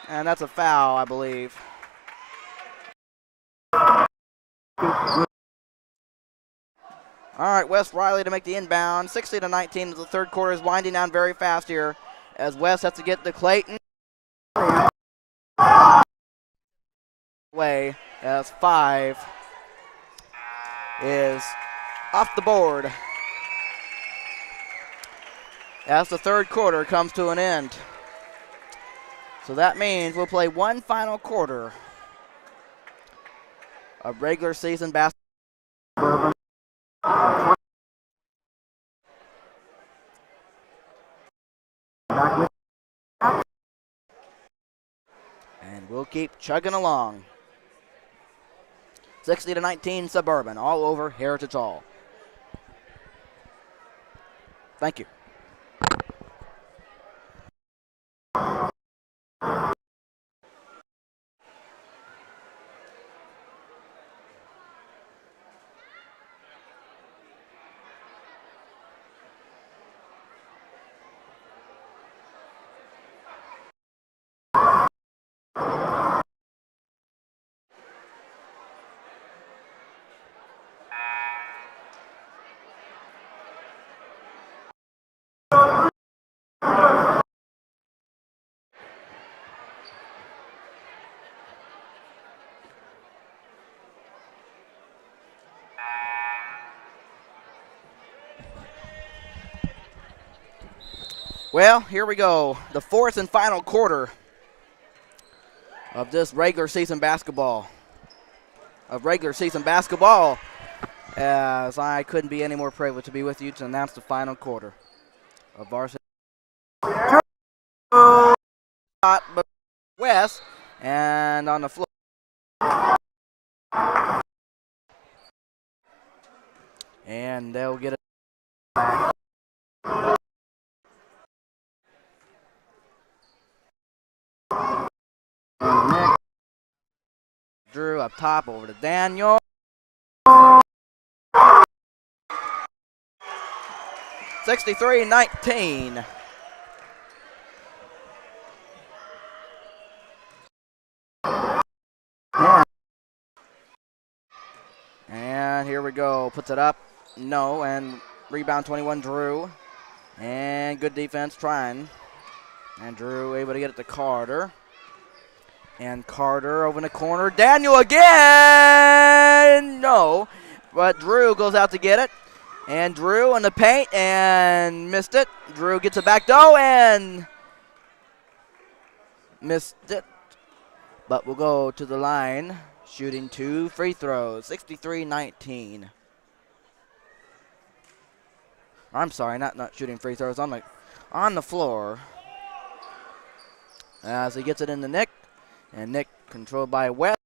And that's a foul, I believe. All right, Wes Riley to make the inbound. 60-19 the third quarter is winding down very fast here as Wes has to get to Clayton. Way as 5 is off the board as the third quarter comes to an end. So that means we'll play one final quarter of regular season basketball. And we'll keep chugging along. 60-19 Suburban, all over Heritage Hall. Thank you. Well, here we go. The fourth and final quarter of this regular season basketball. As I couldn't be any more privileged to be with you to announce the final quarter of Varsity. West and on the floor. And they'll get it. Drew up top over to Daniel. 63-19. And here we go. Puts it up. No. And rebound 21, Drew. And good defense trying. And Drew able to get it to Carter. And Carter over in the corner. Daniel again! No. But Drew goes out to get it. And Drew in the paint and missed it. Drew gets it back though and missed it. But we'll go to the line, shooting 2 free throws. 63-19. I'm sorry, not shooting free throws. On the floor. As he gets it in the Nick. And Nick controlled by West.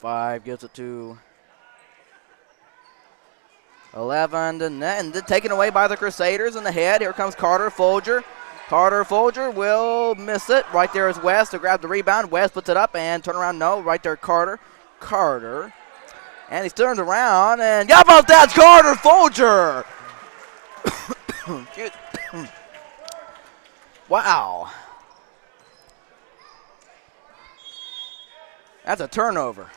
5 gives it to 11 to net, and taken away by the Crusaders in the head. Here comes Carter Folger. Carter Folger will miss it. Right there is West to grab the rebound. West puts it up and turn around. No, right there Carter. And he turns around and how about that? Carter Folger. Wow. That's a turnover.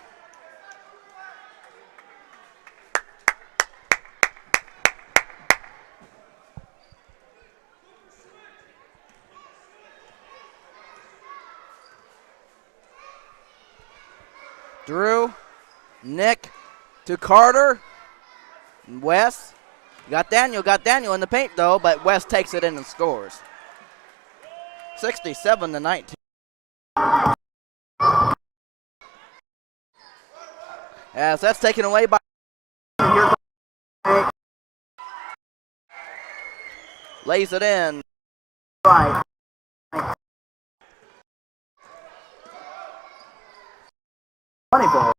Drew, Nick to Carter, West. Got Daniel in the paint though, but West takes it in and scores. 67-19. As that's taken away by lays it in. Right. Funny ball.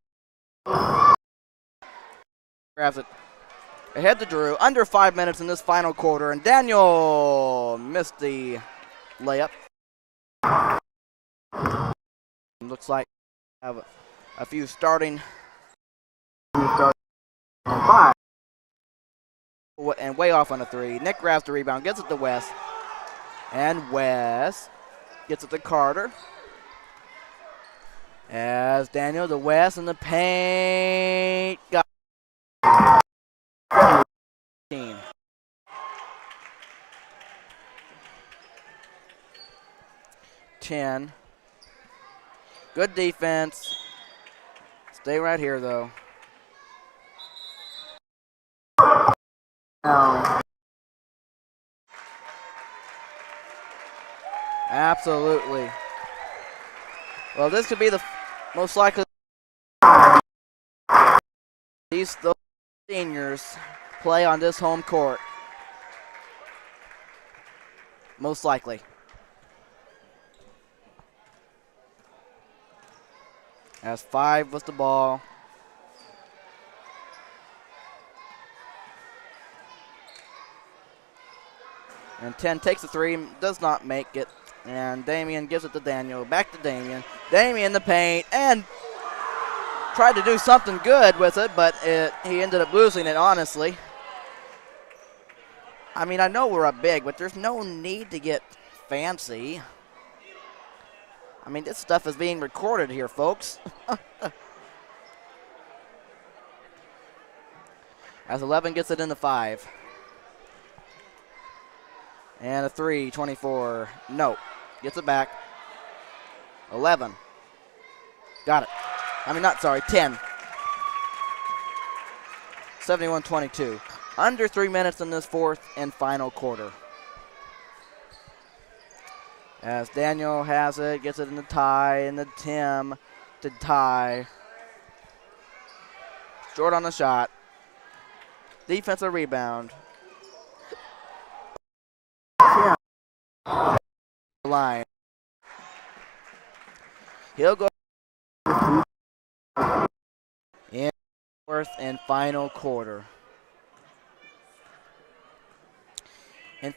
Grabs it ahead to Drew. Under 5 minutes in this final quarter, and Daniel missed the layup. Looks like have a few starting. And way off on a 3. Nick grabs the rebound, gets it to West, and West gets it to Carter. As Daniel to West in the paint. Got 10. Good defense. Stay right here, though. Absolutely. Well, this could be the most likely. seniors play on this home court. Most likely. As 5 with the ball. And 10 takes the 3, does not make it. And Damian gives it to Daniel. Back to Damian. Damian in the paint. And tried to do something good with it, but he ended up losing it, honestly. I mean, I know we're up big, but there's no need to get fancy. I mean, this stuff is being recorded here, folks. As 11 gets it in the 5. And a 3, 24. No. Gets it back. 11. Got it. I mean, not sorry, 10. 71-22. Under 3 minutes in this fourth and final quarter. As Daniel has it, gets it in the tie, and the Tim to tie. Short on the shot. Defensive rebound. Line. He'll go in fourth and final quarter. And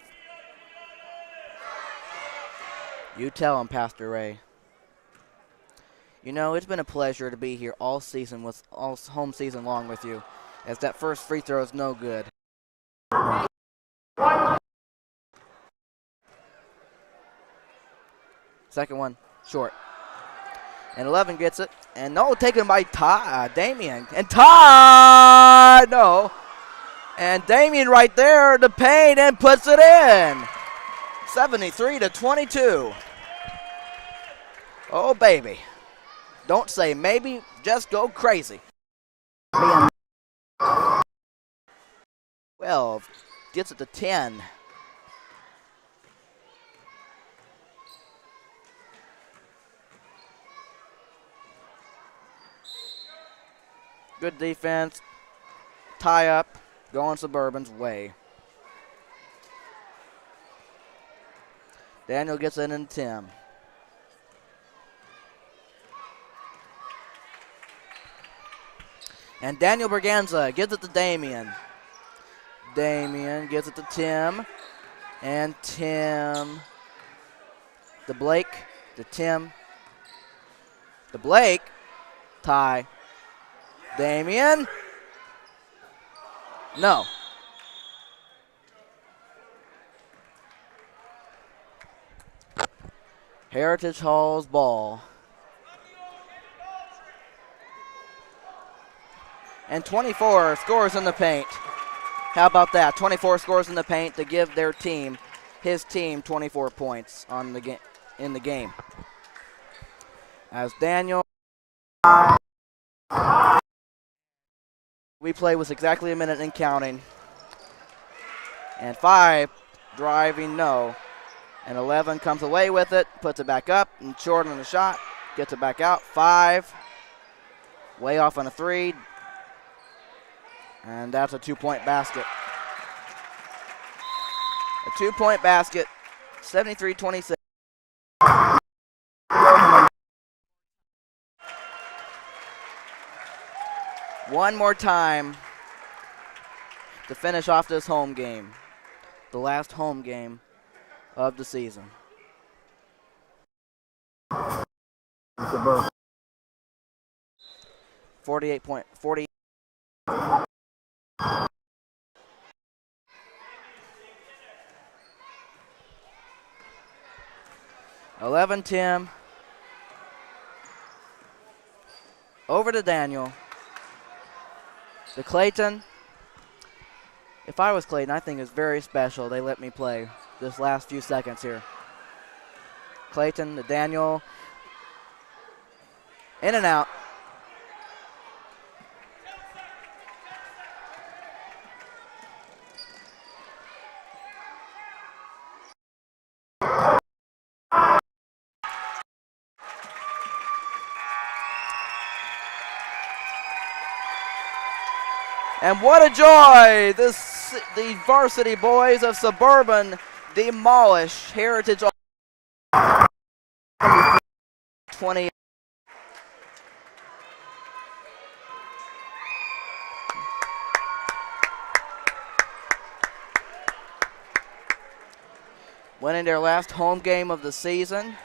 you tell him, Pastor Ray. You know, it's been a pleasure to be here all season, with all home season long with you, as that first free throw is no good. Second one, short. And 11 gets it. And no, taken by Damian. And no. And Damian right there, the paint, and puts it in. 73-22. Oh, baby. Don't say maybe, just go crazy. 12 gets it to 10. Good defense. Tie up. Going Suburban's way. Daniel gets it in Tim. And Daniel Berganza gives it to Damian. Damian gives it to Tim. And Tim. To Blake. To Tim. To Blake. Tie. Damian. No. Heritage Hall's ball. And 24 scores in the paint. How about that? 24 scores in the paint to give their team, his team, 24 points on the in the game. As Daniel. We play with exactly a minute and counting. And 5 driving, no. And 11 comes away with it, puts it back up, and short on the shot, gets it back out. 5, way off on a 3. And that's a 2-point basket. A 2-point basket, 73-26. One more time to finish off this home game. The last home game of the season. 40. 11 Tim. Over to Daniel. To Clayton. If I was Clayton, I think it's very special they let me play this last few seconds here. Clayton to Daniel. In and out. And what a joy! The varsity boys of Suburban demolish Heritage 20. Winning their last home game of the season.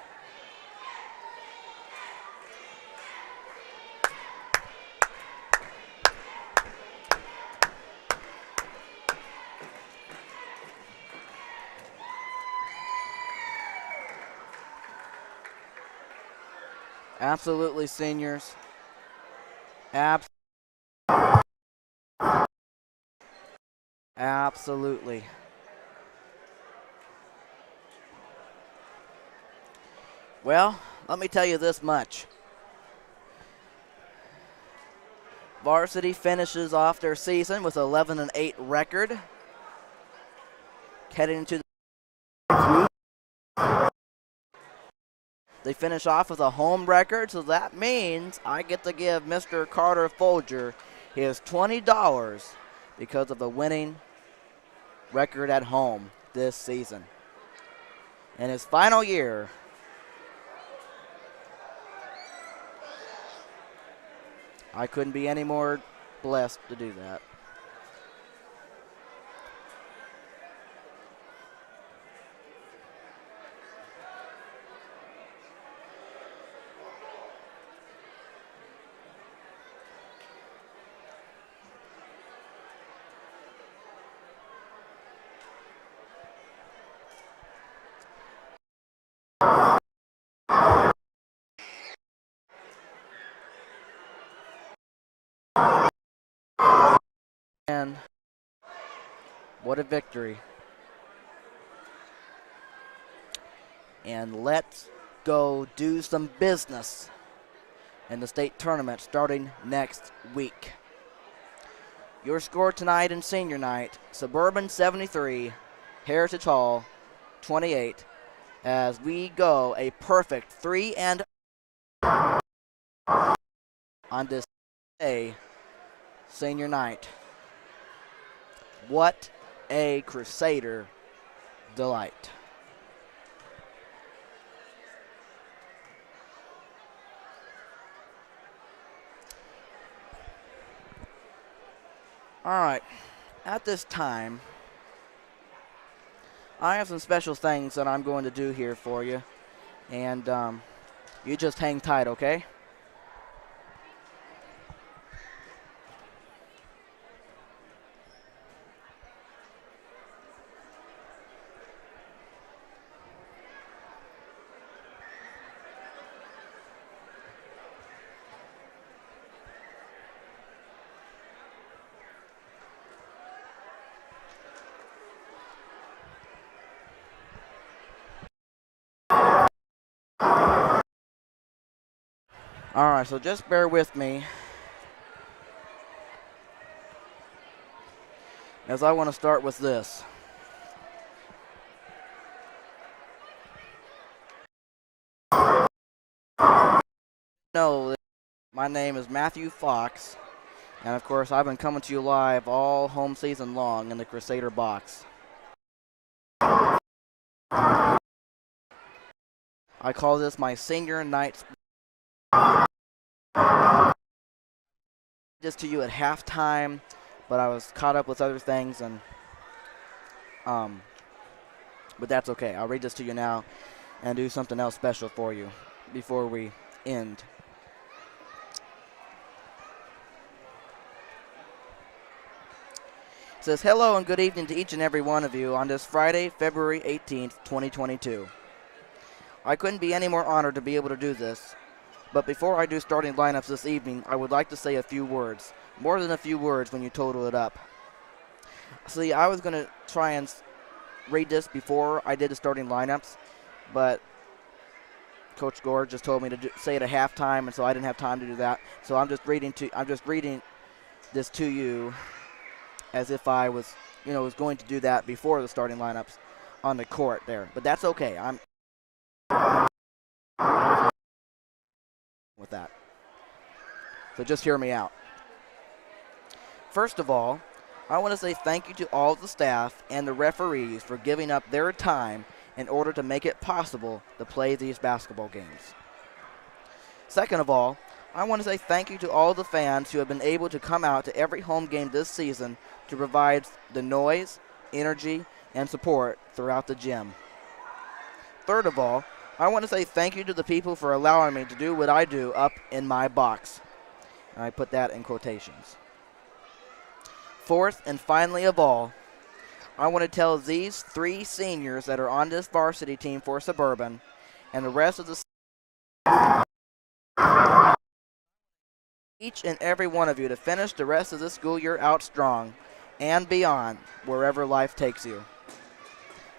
Absolutely, seniors. Absolutely. Well, let me tell you this much. Varsity finishes off their season with 11-8 record. Heading into they finish off with a home record, so that means I get to give Mr. Carter Folger his $20 because of the winning record at home this season. In his final year, I couldn't be any more blessed to do that. And what a victory. And let's go do some business in the state tournament starting next week. Your score tonight in senior night, Suburban 73, Heritage Hall 28, as we go a perfect 3-0 on this day, senior night. What a Crusader delight. All right, at this time, I have some special things that I'm going to do here for you, and you just hang tight, okay? All right, so just bear with me as I want to start with this. No, my name is Matthew Fox, and of course I've been coming to you live all home season long in the Crusader box. I call this my senior night. Just to you at halftime, but I was caught up with other things, and but that's okay. I'll read this to you now and do something else special for you before we end. It says, hello and good evening to each and every one of you on this Friday, February 18th, 2022. I couldn't be any more honored to be able to do this, but before I do starting lineups this evening, I would like to say a few words. More than a few words when you total it up. See, I was going to try and read this before I did the starting lineups, but Coach Gore just told me to say it at halftime, and so I didn't have time to do that. So I'm just reading this to you as if I was going to do that before the starting lineups on the court there. But that's okay. I'm with that. So just hear me out. First of all, I want to say thank you to all the staff and the referees for giving up their time in order to make it possible to play these basketball games. Second of all, I want to say thank you to all the fans who have been able to come out to every home game this season to provide the noise, energy, and support throughout the gym. Third of all, I want to say thank you to the people for allowing me to do what I do up in my box. And I put that in quotations. Fourth and finally of all, I want to tell these 3 seniors that are on this varsity team for Suburban and the rest of the each and every one of you to finish the rest of the school year out strong and beyond wherever life takes you.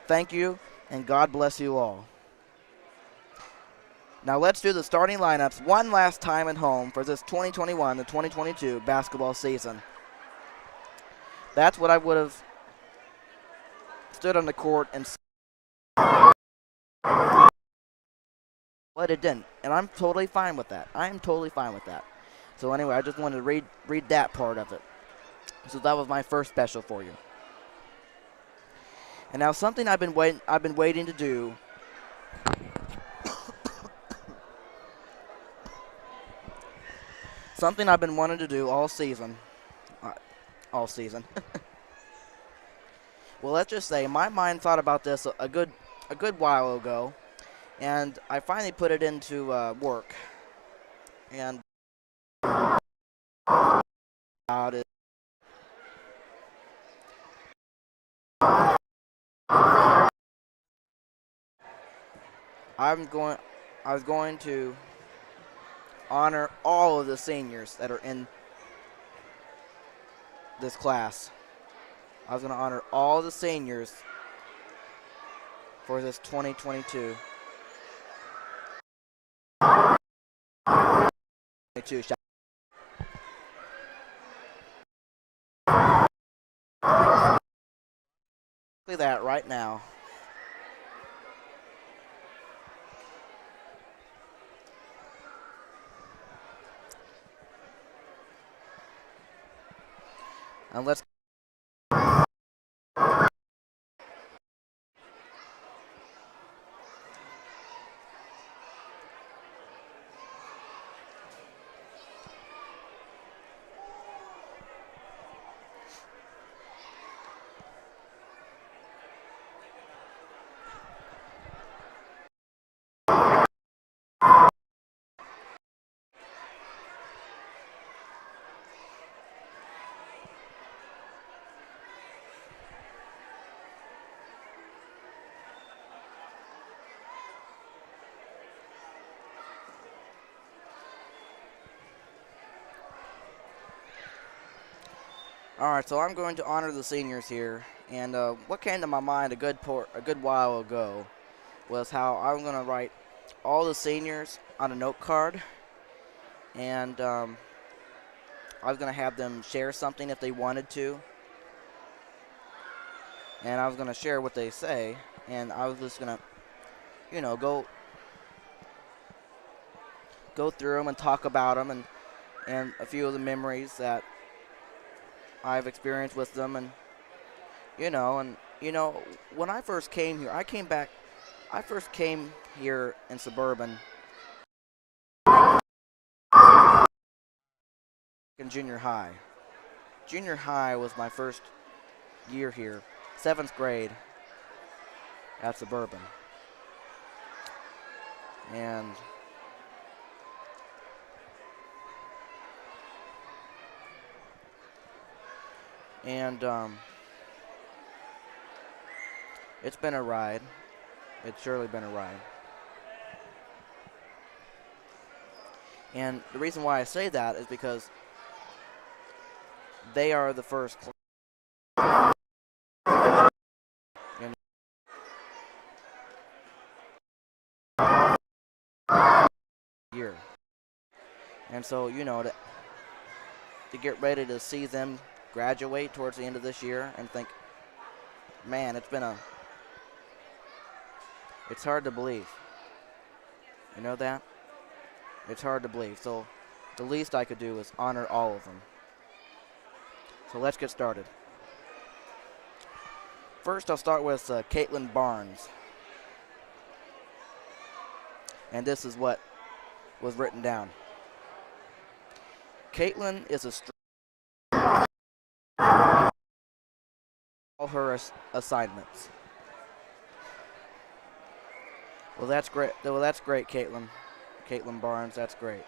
Thank you, and God bless you all. Now let's do the starting lineups one last time at home for this 2021 to 2022 basketball season. That's what I would have stood on the court and said, but it didn't, and I'm totally fine with that. I am totally fine with that. So anyway, I just wanted to read that part of it. So that was my first special for you. And now something I've been waiting to do. Something I've been wanting to do all season. Well, let's just say my mind thought about this a good while ago, and I finally put it into work. And about it. I was going to honor all of the seniors that are in this class. I was going to honor all the seniors for this 2022. That right now. And let's all right, so I'm going to honor the seniors here, and what came to my mind a good while ago was how I'm going to write all the seniors on a note card, and I was going to have them share something if they wanted to, and I was going to share what they say, and I was just going to, go through them and talk about them and a few of the memories that I've experienced with them, and when I first came here, I first came here in Suburban in junior high. Junior high was my first year here, 7th grade at Suburban. And it's been a ride. It's surely been a ride. And the reason why I say that is because they are the first year. And so, to get ready to see them graduate towards the end of this year and think, man, it's hard to believe. You know that? It's hard to believe. So the least I could do is honor all of them. So let's get started. First, I'll start with Caitlin Barnes. And this is what was written down. Caitlin is a all her assignments. Well, that's great. Well, that's great, Caitlin. Caitlin Barnes, that's great.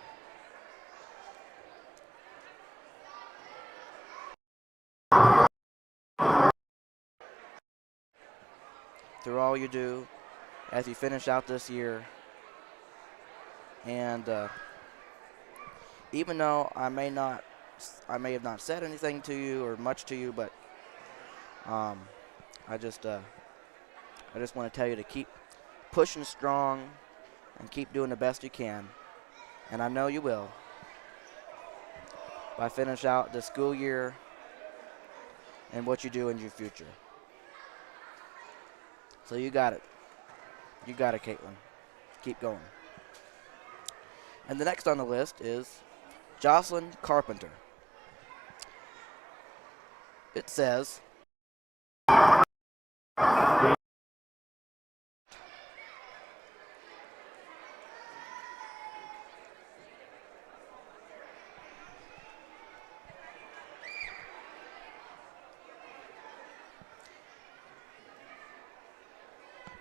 Through all you do as you finish out this year. And even though I may have not said anything to you or much to you, but I just want to tell you to keep pushing strong and keep doing the best you can. And I know you will. By finish out the school year and what you do in your future. So you got it. You got it, Caitlin. Keep going. And the next on the list is Jocelyn Carpenter. It says,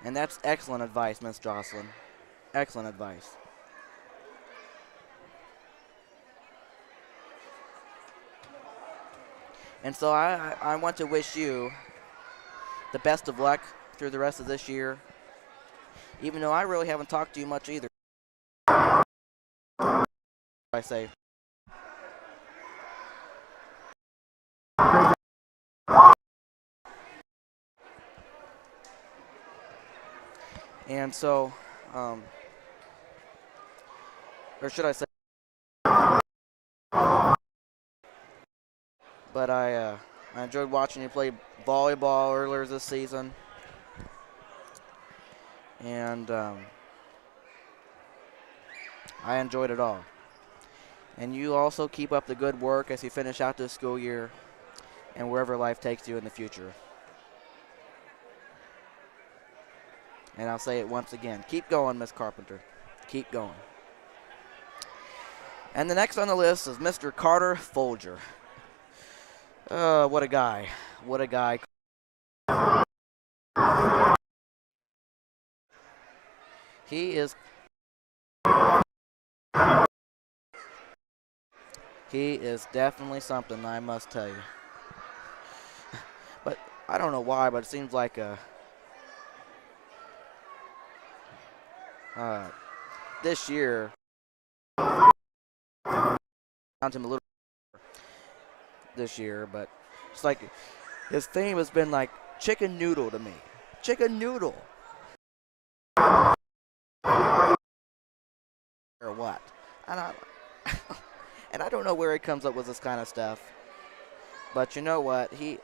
and that's excellent advice, Miss Jocelyn. Excellent advice. And so I want to wish you the best of luck through the rest of this year, even though I really haven't talked to you much either. I say. And so, or should I say, but I enjoyed watching you play volleyball earlier this season. And I enjoyed it all. And you also keep up the good work as you finish out this school year and wherever life takes you in the future. And I'll say it once again. Keep going, Miss Carpenter. Keep going. And the next on the list is Mr. Carter Folger. What a guy. What a guy. He is definitely something, I must tell you. But I don't know why, but it seems like this year found him a little this year, but it's like his theme has been like chicken noodle to me. Chicken noodle. Or what? And I don't know where he comes up with this kind of stuff. But you know what? He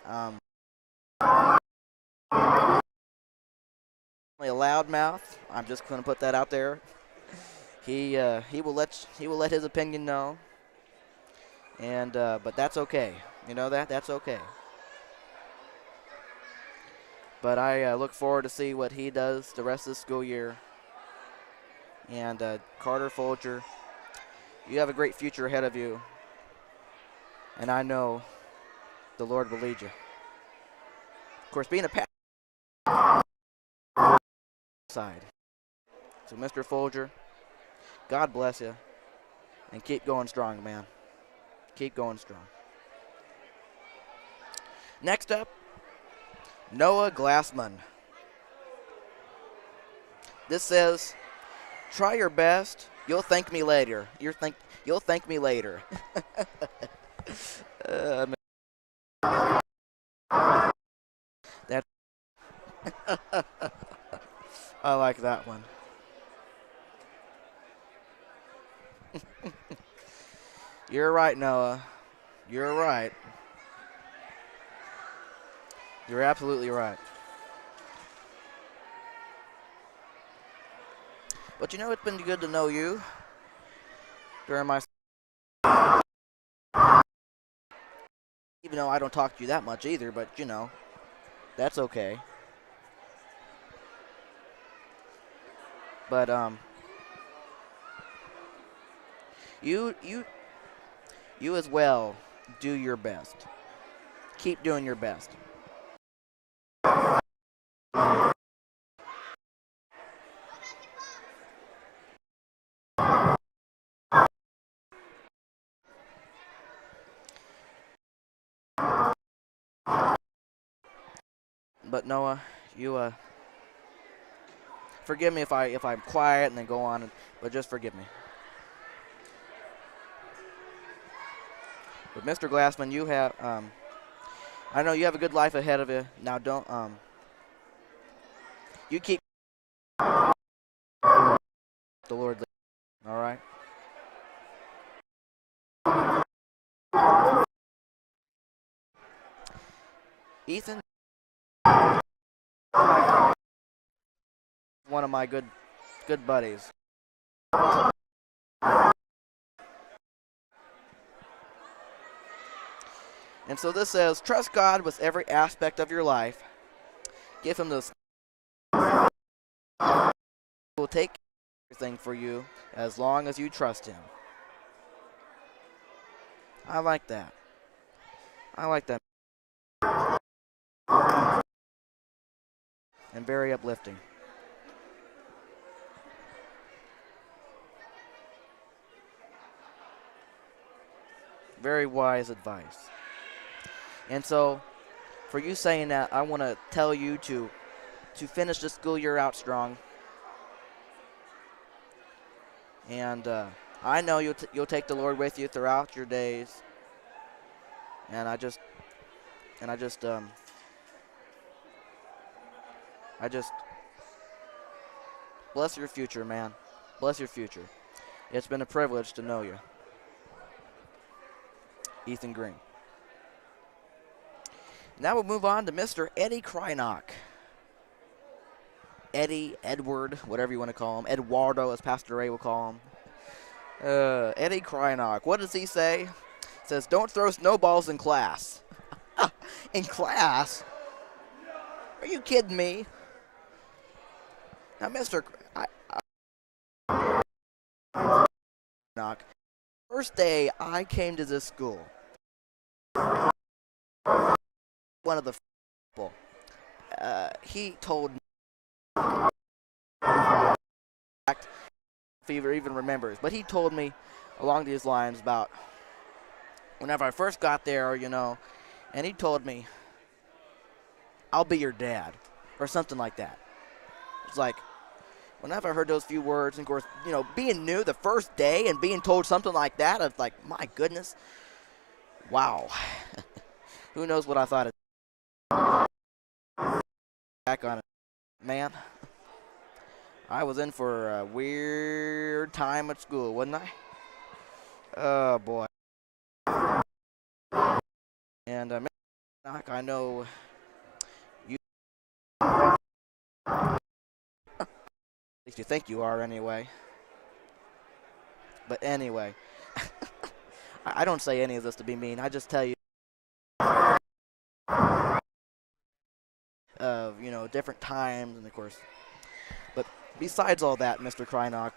a loudmouth. I'm just going to put that out there. He will let his opinion know. And but that's okay. You know that? That's okay. But I look forward to see what he does the rest of the school year. And Carter Folger, you have a great future ahead of you. And I know the Lord will lead you. Of course, being a side. So, Mr. Folger, God bless you. And keep going strong, man. Keep going strong. Next up, Noah Glassman. This says, try your best. You'll thank me later. You'll thank me later. That I like that one. You're right, Noah. You're right. You're absolutely right. But you know, it's been good to know you during my even though I don't talk to you that much either, but, that's okay. But, you as well, do your best. Keep doing your best. But Noah, you forgive me if I'm quiet and then go on, but just forgive me. But Mr. Glassman, you have I know you have a good life ahead of you. Now don't you keep the Lord lead. All right? Ethan, one of my good buddies. And so this says, trust God with every aspect of your life. Give him those. He will take everything for you as long as you trust him. I like that. I like that. And very uplifting. Very wise advice. And so, for you saying that, I want to tell you to finish the school year out strong. And I know you'll take the Lord with you throughout your days. And I just bless your future, man. Bless your future. It's been a privilege to know you. Ethan Green. Now we'll move on to Mr. Eddie Krynock. Eddie, Edward, whatever you want to call him. Eduardo, as Pastor Ray will call him. Eddie Krynock. What does he say? He says, don't throw snowballs in class. In class? Are you kidding me? Now, Mr. Krynock, first day I came to this school, one of the people, he told me, if he even remembers, but he told me along these lines about whenever I first got there, and he told me, I'll be your dad, or something like that. It's like, whenever I heard those few words, and of course, being new the first day and being told something like that, I was like, my goodness, wow. Who knows what I thought of back on it. Man, I was in for a weird time at school, wasn't I? Oh, boy. And, I know you, at least you think you are anyway. But anyway, I don't say any of this to be mean. I just tell you of, different times, and of course. But besides all that, Mr. Krynock,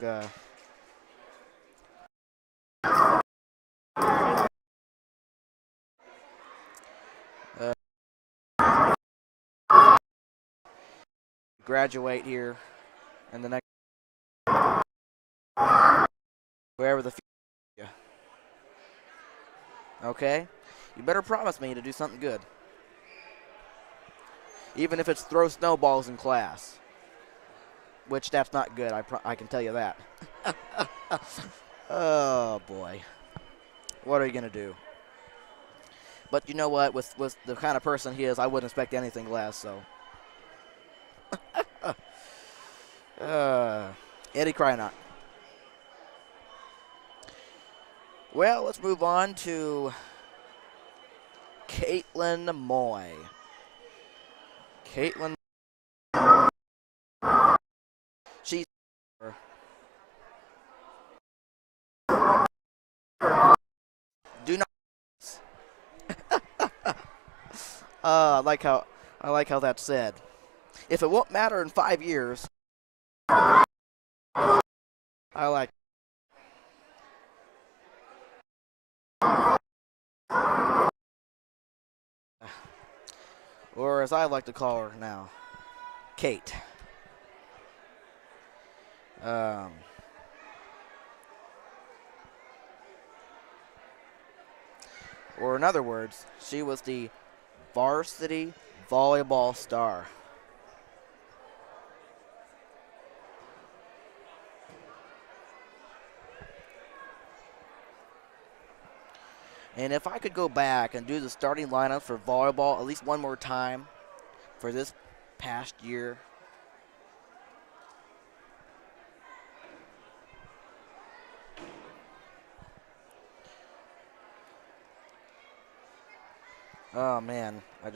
graduate here and the next, wherever the future. Okay? You better promise me to do something good. Even if it's throw snowballs in class. Which that's not good, I can tell you that. Oh, boy. What are you going to do? But you know what? With the kind of person he is, I wouldn't expect anything less, so. Eddie Krynock. Well, let's move on to Caitlin Moy. Caitlin. She's do not I like how that's said. If it won't matter in 5 years, I like. Or as I like to call her now, Kate. Or in other words, she was the varsity volleyball star. And if I could go back and do the starting lineup for volleyball at least one more time for this past year, oh man, uh,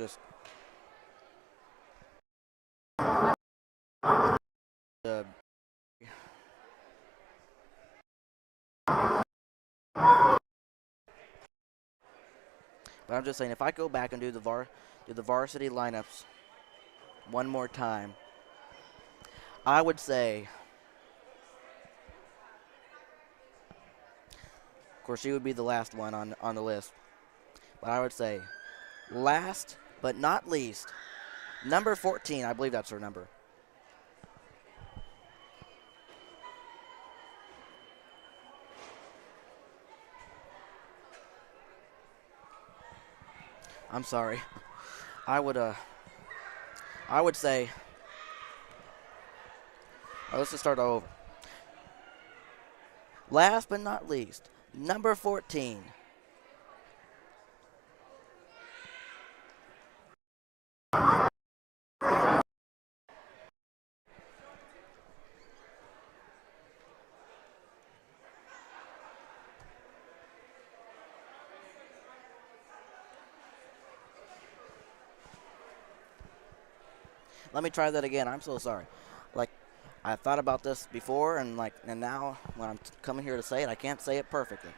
but I'm just saying, if I go back and do the varsity lineups one more time, I would say, of course, she would be the last one on the list, but I would say, last but not least, number 14, I believe that's her number. I'm sorry. I would say, let's just start over. Last but not least, number 14. Let me try that again. I'm so sorry. Like, I thought about this before, and now when I'm coming here to say it, I can't say it perfectly.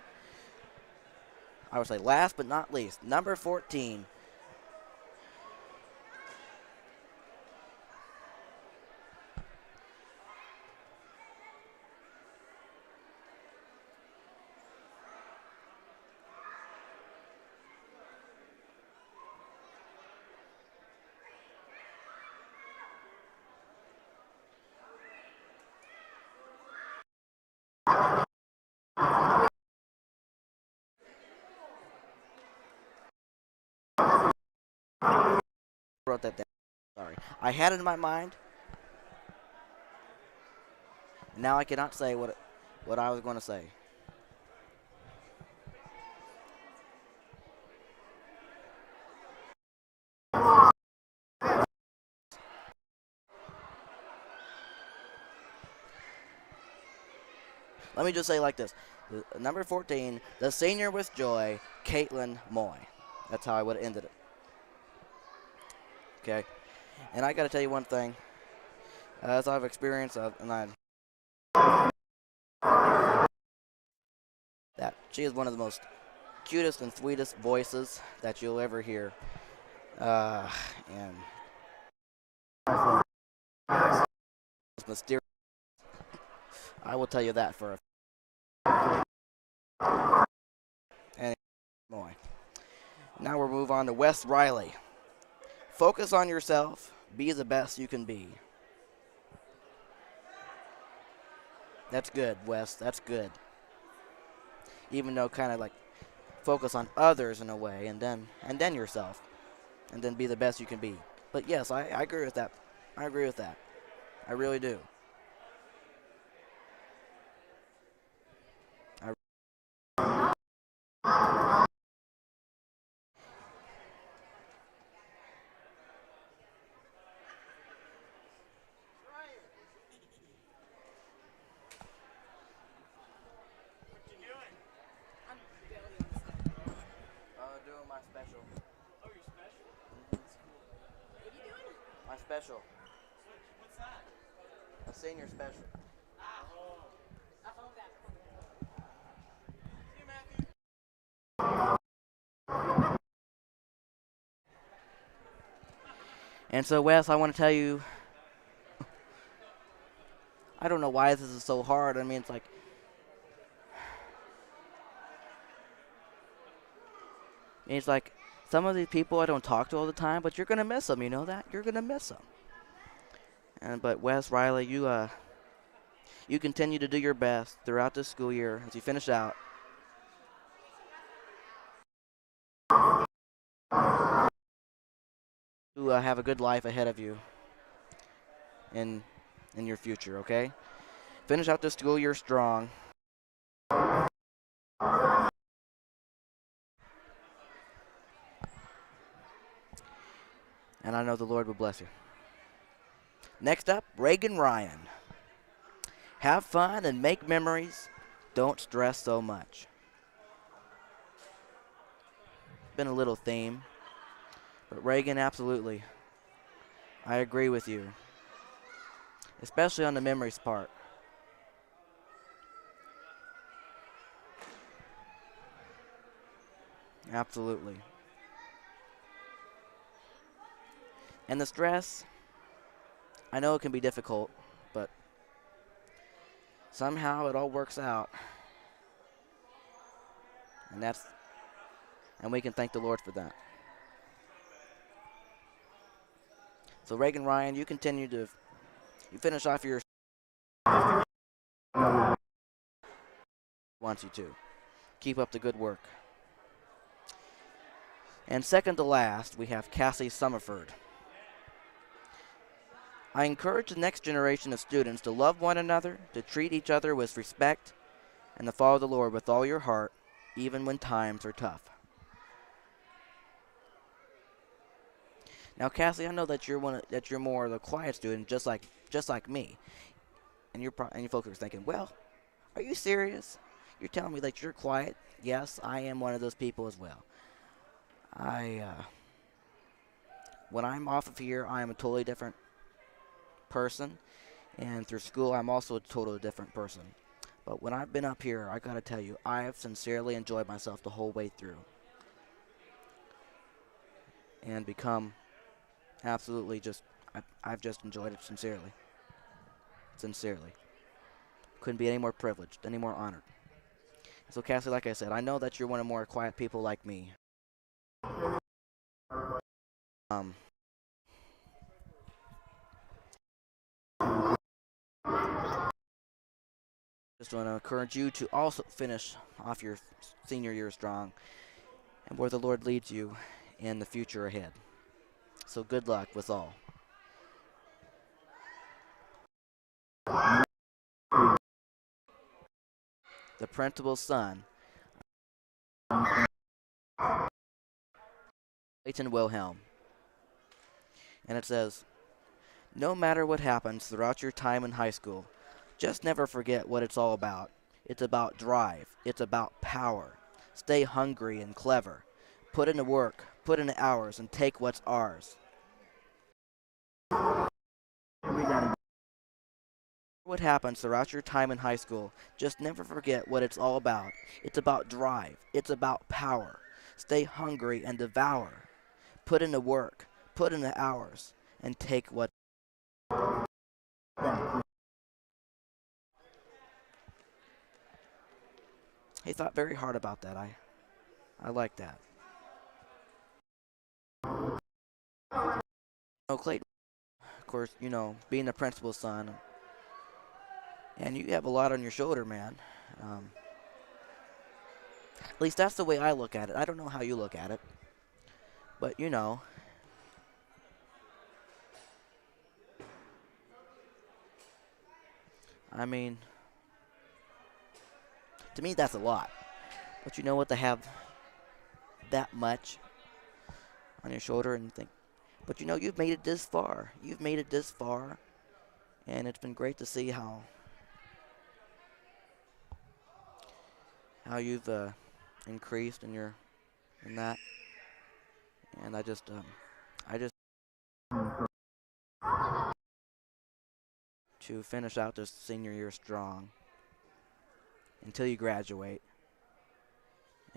I would say last but not least, number 14. Wrote that down. Sorry. I had it in my mind. Now I cannot say what I was going to say. Let me just say like this. Number 14, the senior with joy, Caitlin Moy. That's how I would have ended it. Okay? And I got to tell you one thing. As I've experienced, that she is one of the most cutest and sweetest voices that you'll ever hear. And it's mysterious. I will tell you that for a and boy. Now we'll move on to Wes Riley. Focus on yourself. Be the best you can be. That's good, Wes. That's good. Even though kind of like focus on others in a way, and then yourself, and then be the best you can be. But yes, I agree with that. I agree with that. I really do. Doing my special. Oh, your special? Mm-hmm. What are you doing? My special. What's that? A senior special. See you, Matthew. And so, Wes, I want to tell you, I don't know why this is so hard. I mean, it's like some of these people I don't talk to all the time, but you're gonna miss them. You know that? You're gonna miss them. But Wes Riley, you continue to do your best throughout this school year as you finish out. To have a good life ahead of you in your future. Okay, finish out this school year strong. And I know the Lord will bless you. Next up, Reagan Ryan. Have fun and make memories. Don't stress so much. Been a little theme. But Reagan, absolutely. I agree with you. Especially on the memories part. Absolutely. And the stress, I know it can be difficult, but somehow it all works out. And we can thank the Lord for that. So Reagan Ryan, you finish off your wants you to. Keep up the good work. And second to last, we have Cassie Summerford. I encourage the next generation of students to love one another, to treat each other with respect, and to follow the Lord with all your heart, even when times are tough. Now, Cassie, I know that you're more of the quiet student, just like me, and you folks are thinking, well, are you serious? You're telling me that you're quiet? Yes, I am one of those people as well. When I'm off of here, I am a totally different person, and through school, I'm also a totally different person. But when I've been up here, I gotta tell you, I have sincerely enjoyed myself the whole way through, and become absolutely I've just enjoyed it sincerely. Sincerely. Couldn't be any more privileged, any more honored. So, Cassie, like I said, I know that you're one of the more quiet people like me. Um, just want to encourage you to also finish off your senior year strong and where the Lord leads you in the future ahead. So good luck with all. The principal's son, Clayton Wilhelm. And it says, no matter what happens throughout your time in high school, just never forget what it's all about. It's about drive. It's about power. Stay hungry and clever. Put in the work, put in the hours, and take what's ours. What happens throughout your time in high school, just never forget what it's all about. It's about drive. It's about power. Stay hungry and devour. Put in the work, put in the hours, and take what. He thought very hard about that. I like that. Clayton, of course, being the principal's son, and you have a lot on your shoulder, man. At least that's the way I look at it. I don't know how you look at it, but I mean, to me that's a lot. But you know what, to have that much on your shoulder and think, but you've made it this far. You've made it this far, and it's been great to see how you've increased in that. And I just to finish out this senior year strong until you graduate,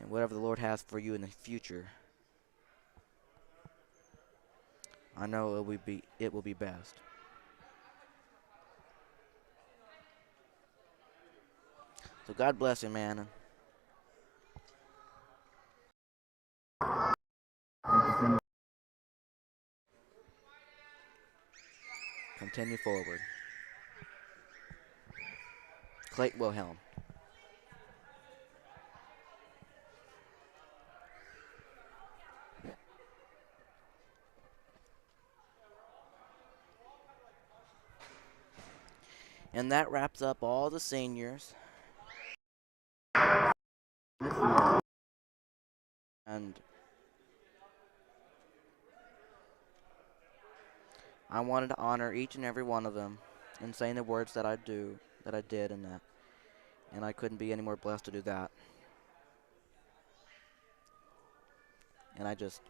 and whatever the Lord has for you in the future, I know it will be best. So God bless you, man. Continue forward. Clayton Wilhelm. And that wraps up all the seniors. And I wanted to honor each and every one of them in saying the words that I did, and I couldn't be any more blessed to do that. And I just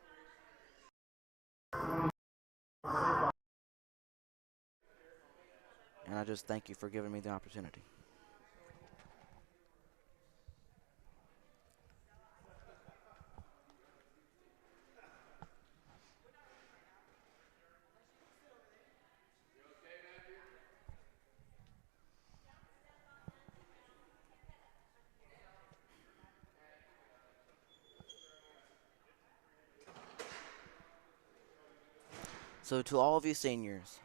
thank you for giving me the opportunity. So to all of you seniors,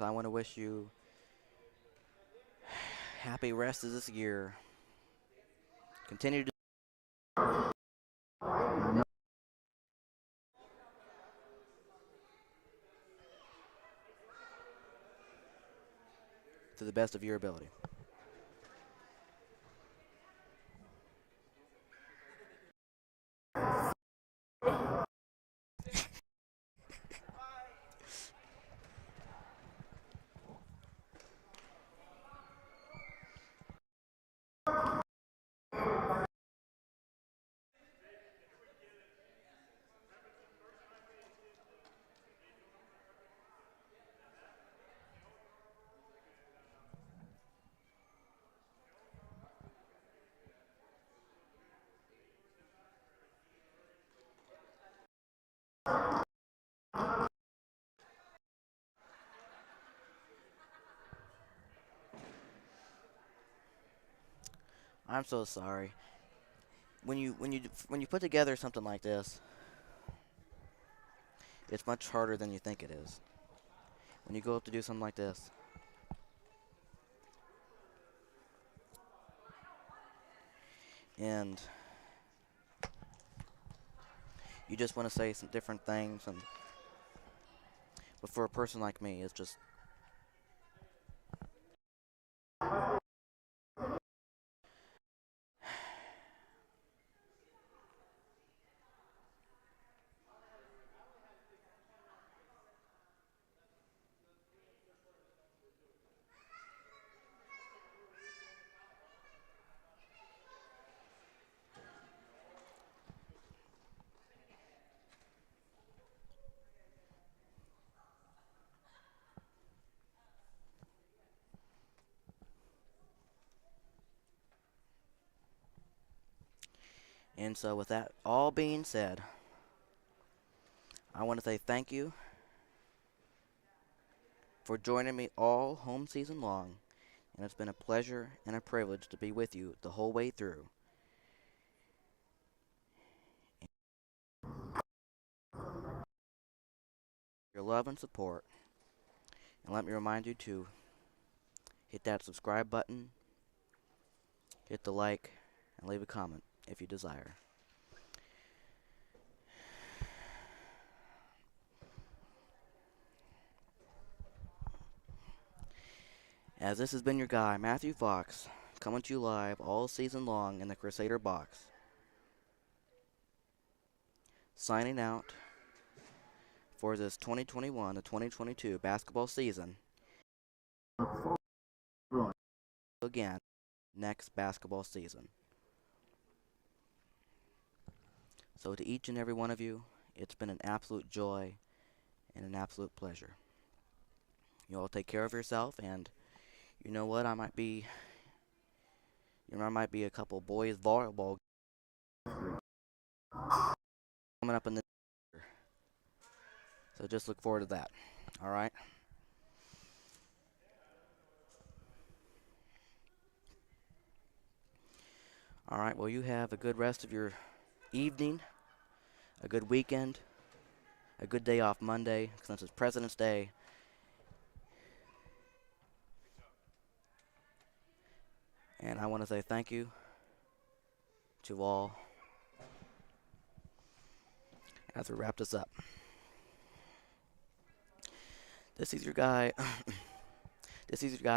I want to wish you happy rest of this year. Continue to the best of your ability. I'm so sorry. When you put together something like this, it's much harder than you think it is. When you go up to do something like this, and you just want to say some different things, but for a person like me, it's just and so with that all being said, I want to say thank you for joining me all home season long, and it's been a pleasure and a privilege to be with you the whole way through. Your love and support, and let me remind you to hit that subscribe button, hit the like, and leave a comment if you desire. As this has been your guy, Matthew Fox, coming to you live all season long in the Crusader box. Signing out for this 2021 to 2022 basketball season. Again, next basketball season. So to each and every one of you, It's been an absolute joy and an absolute pleasure. You all take care of yourself, and you know what? There might be a couple boys volleyball coming up in the future. So just look forward to that. All right. All right. Well, you have a good rest of your evening, a good weekend, a good day off Monday since it's President's Day. And I want to say thank you to all as we wrap this up. This is your guy,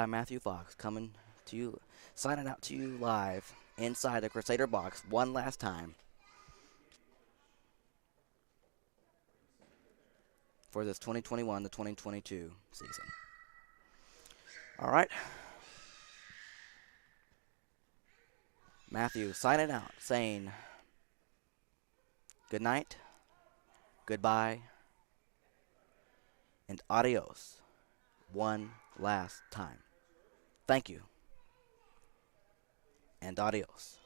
Matthew Fox, coming to you, signing out to you live inside the Crusader box one last time for this 2021 to 2022 season. All right. Matthew signing out, saying good night, goodbye, and adios one last time. Thank you, and adios.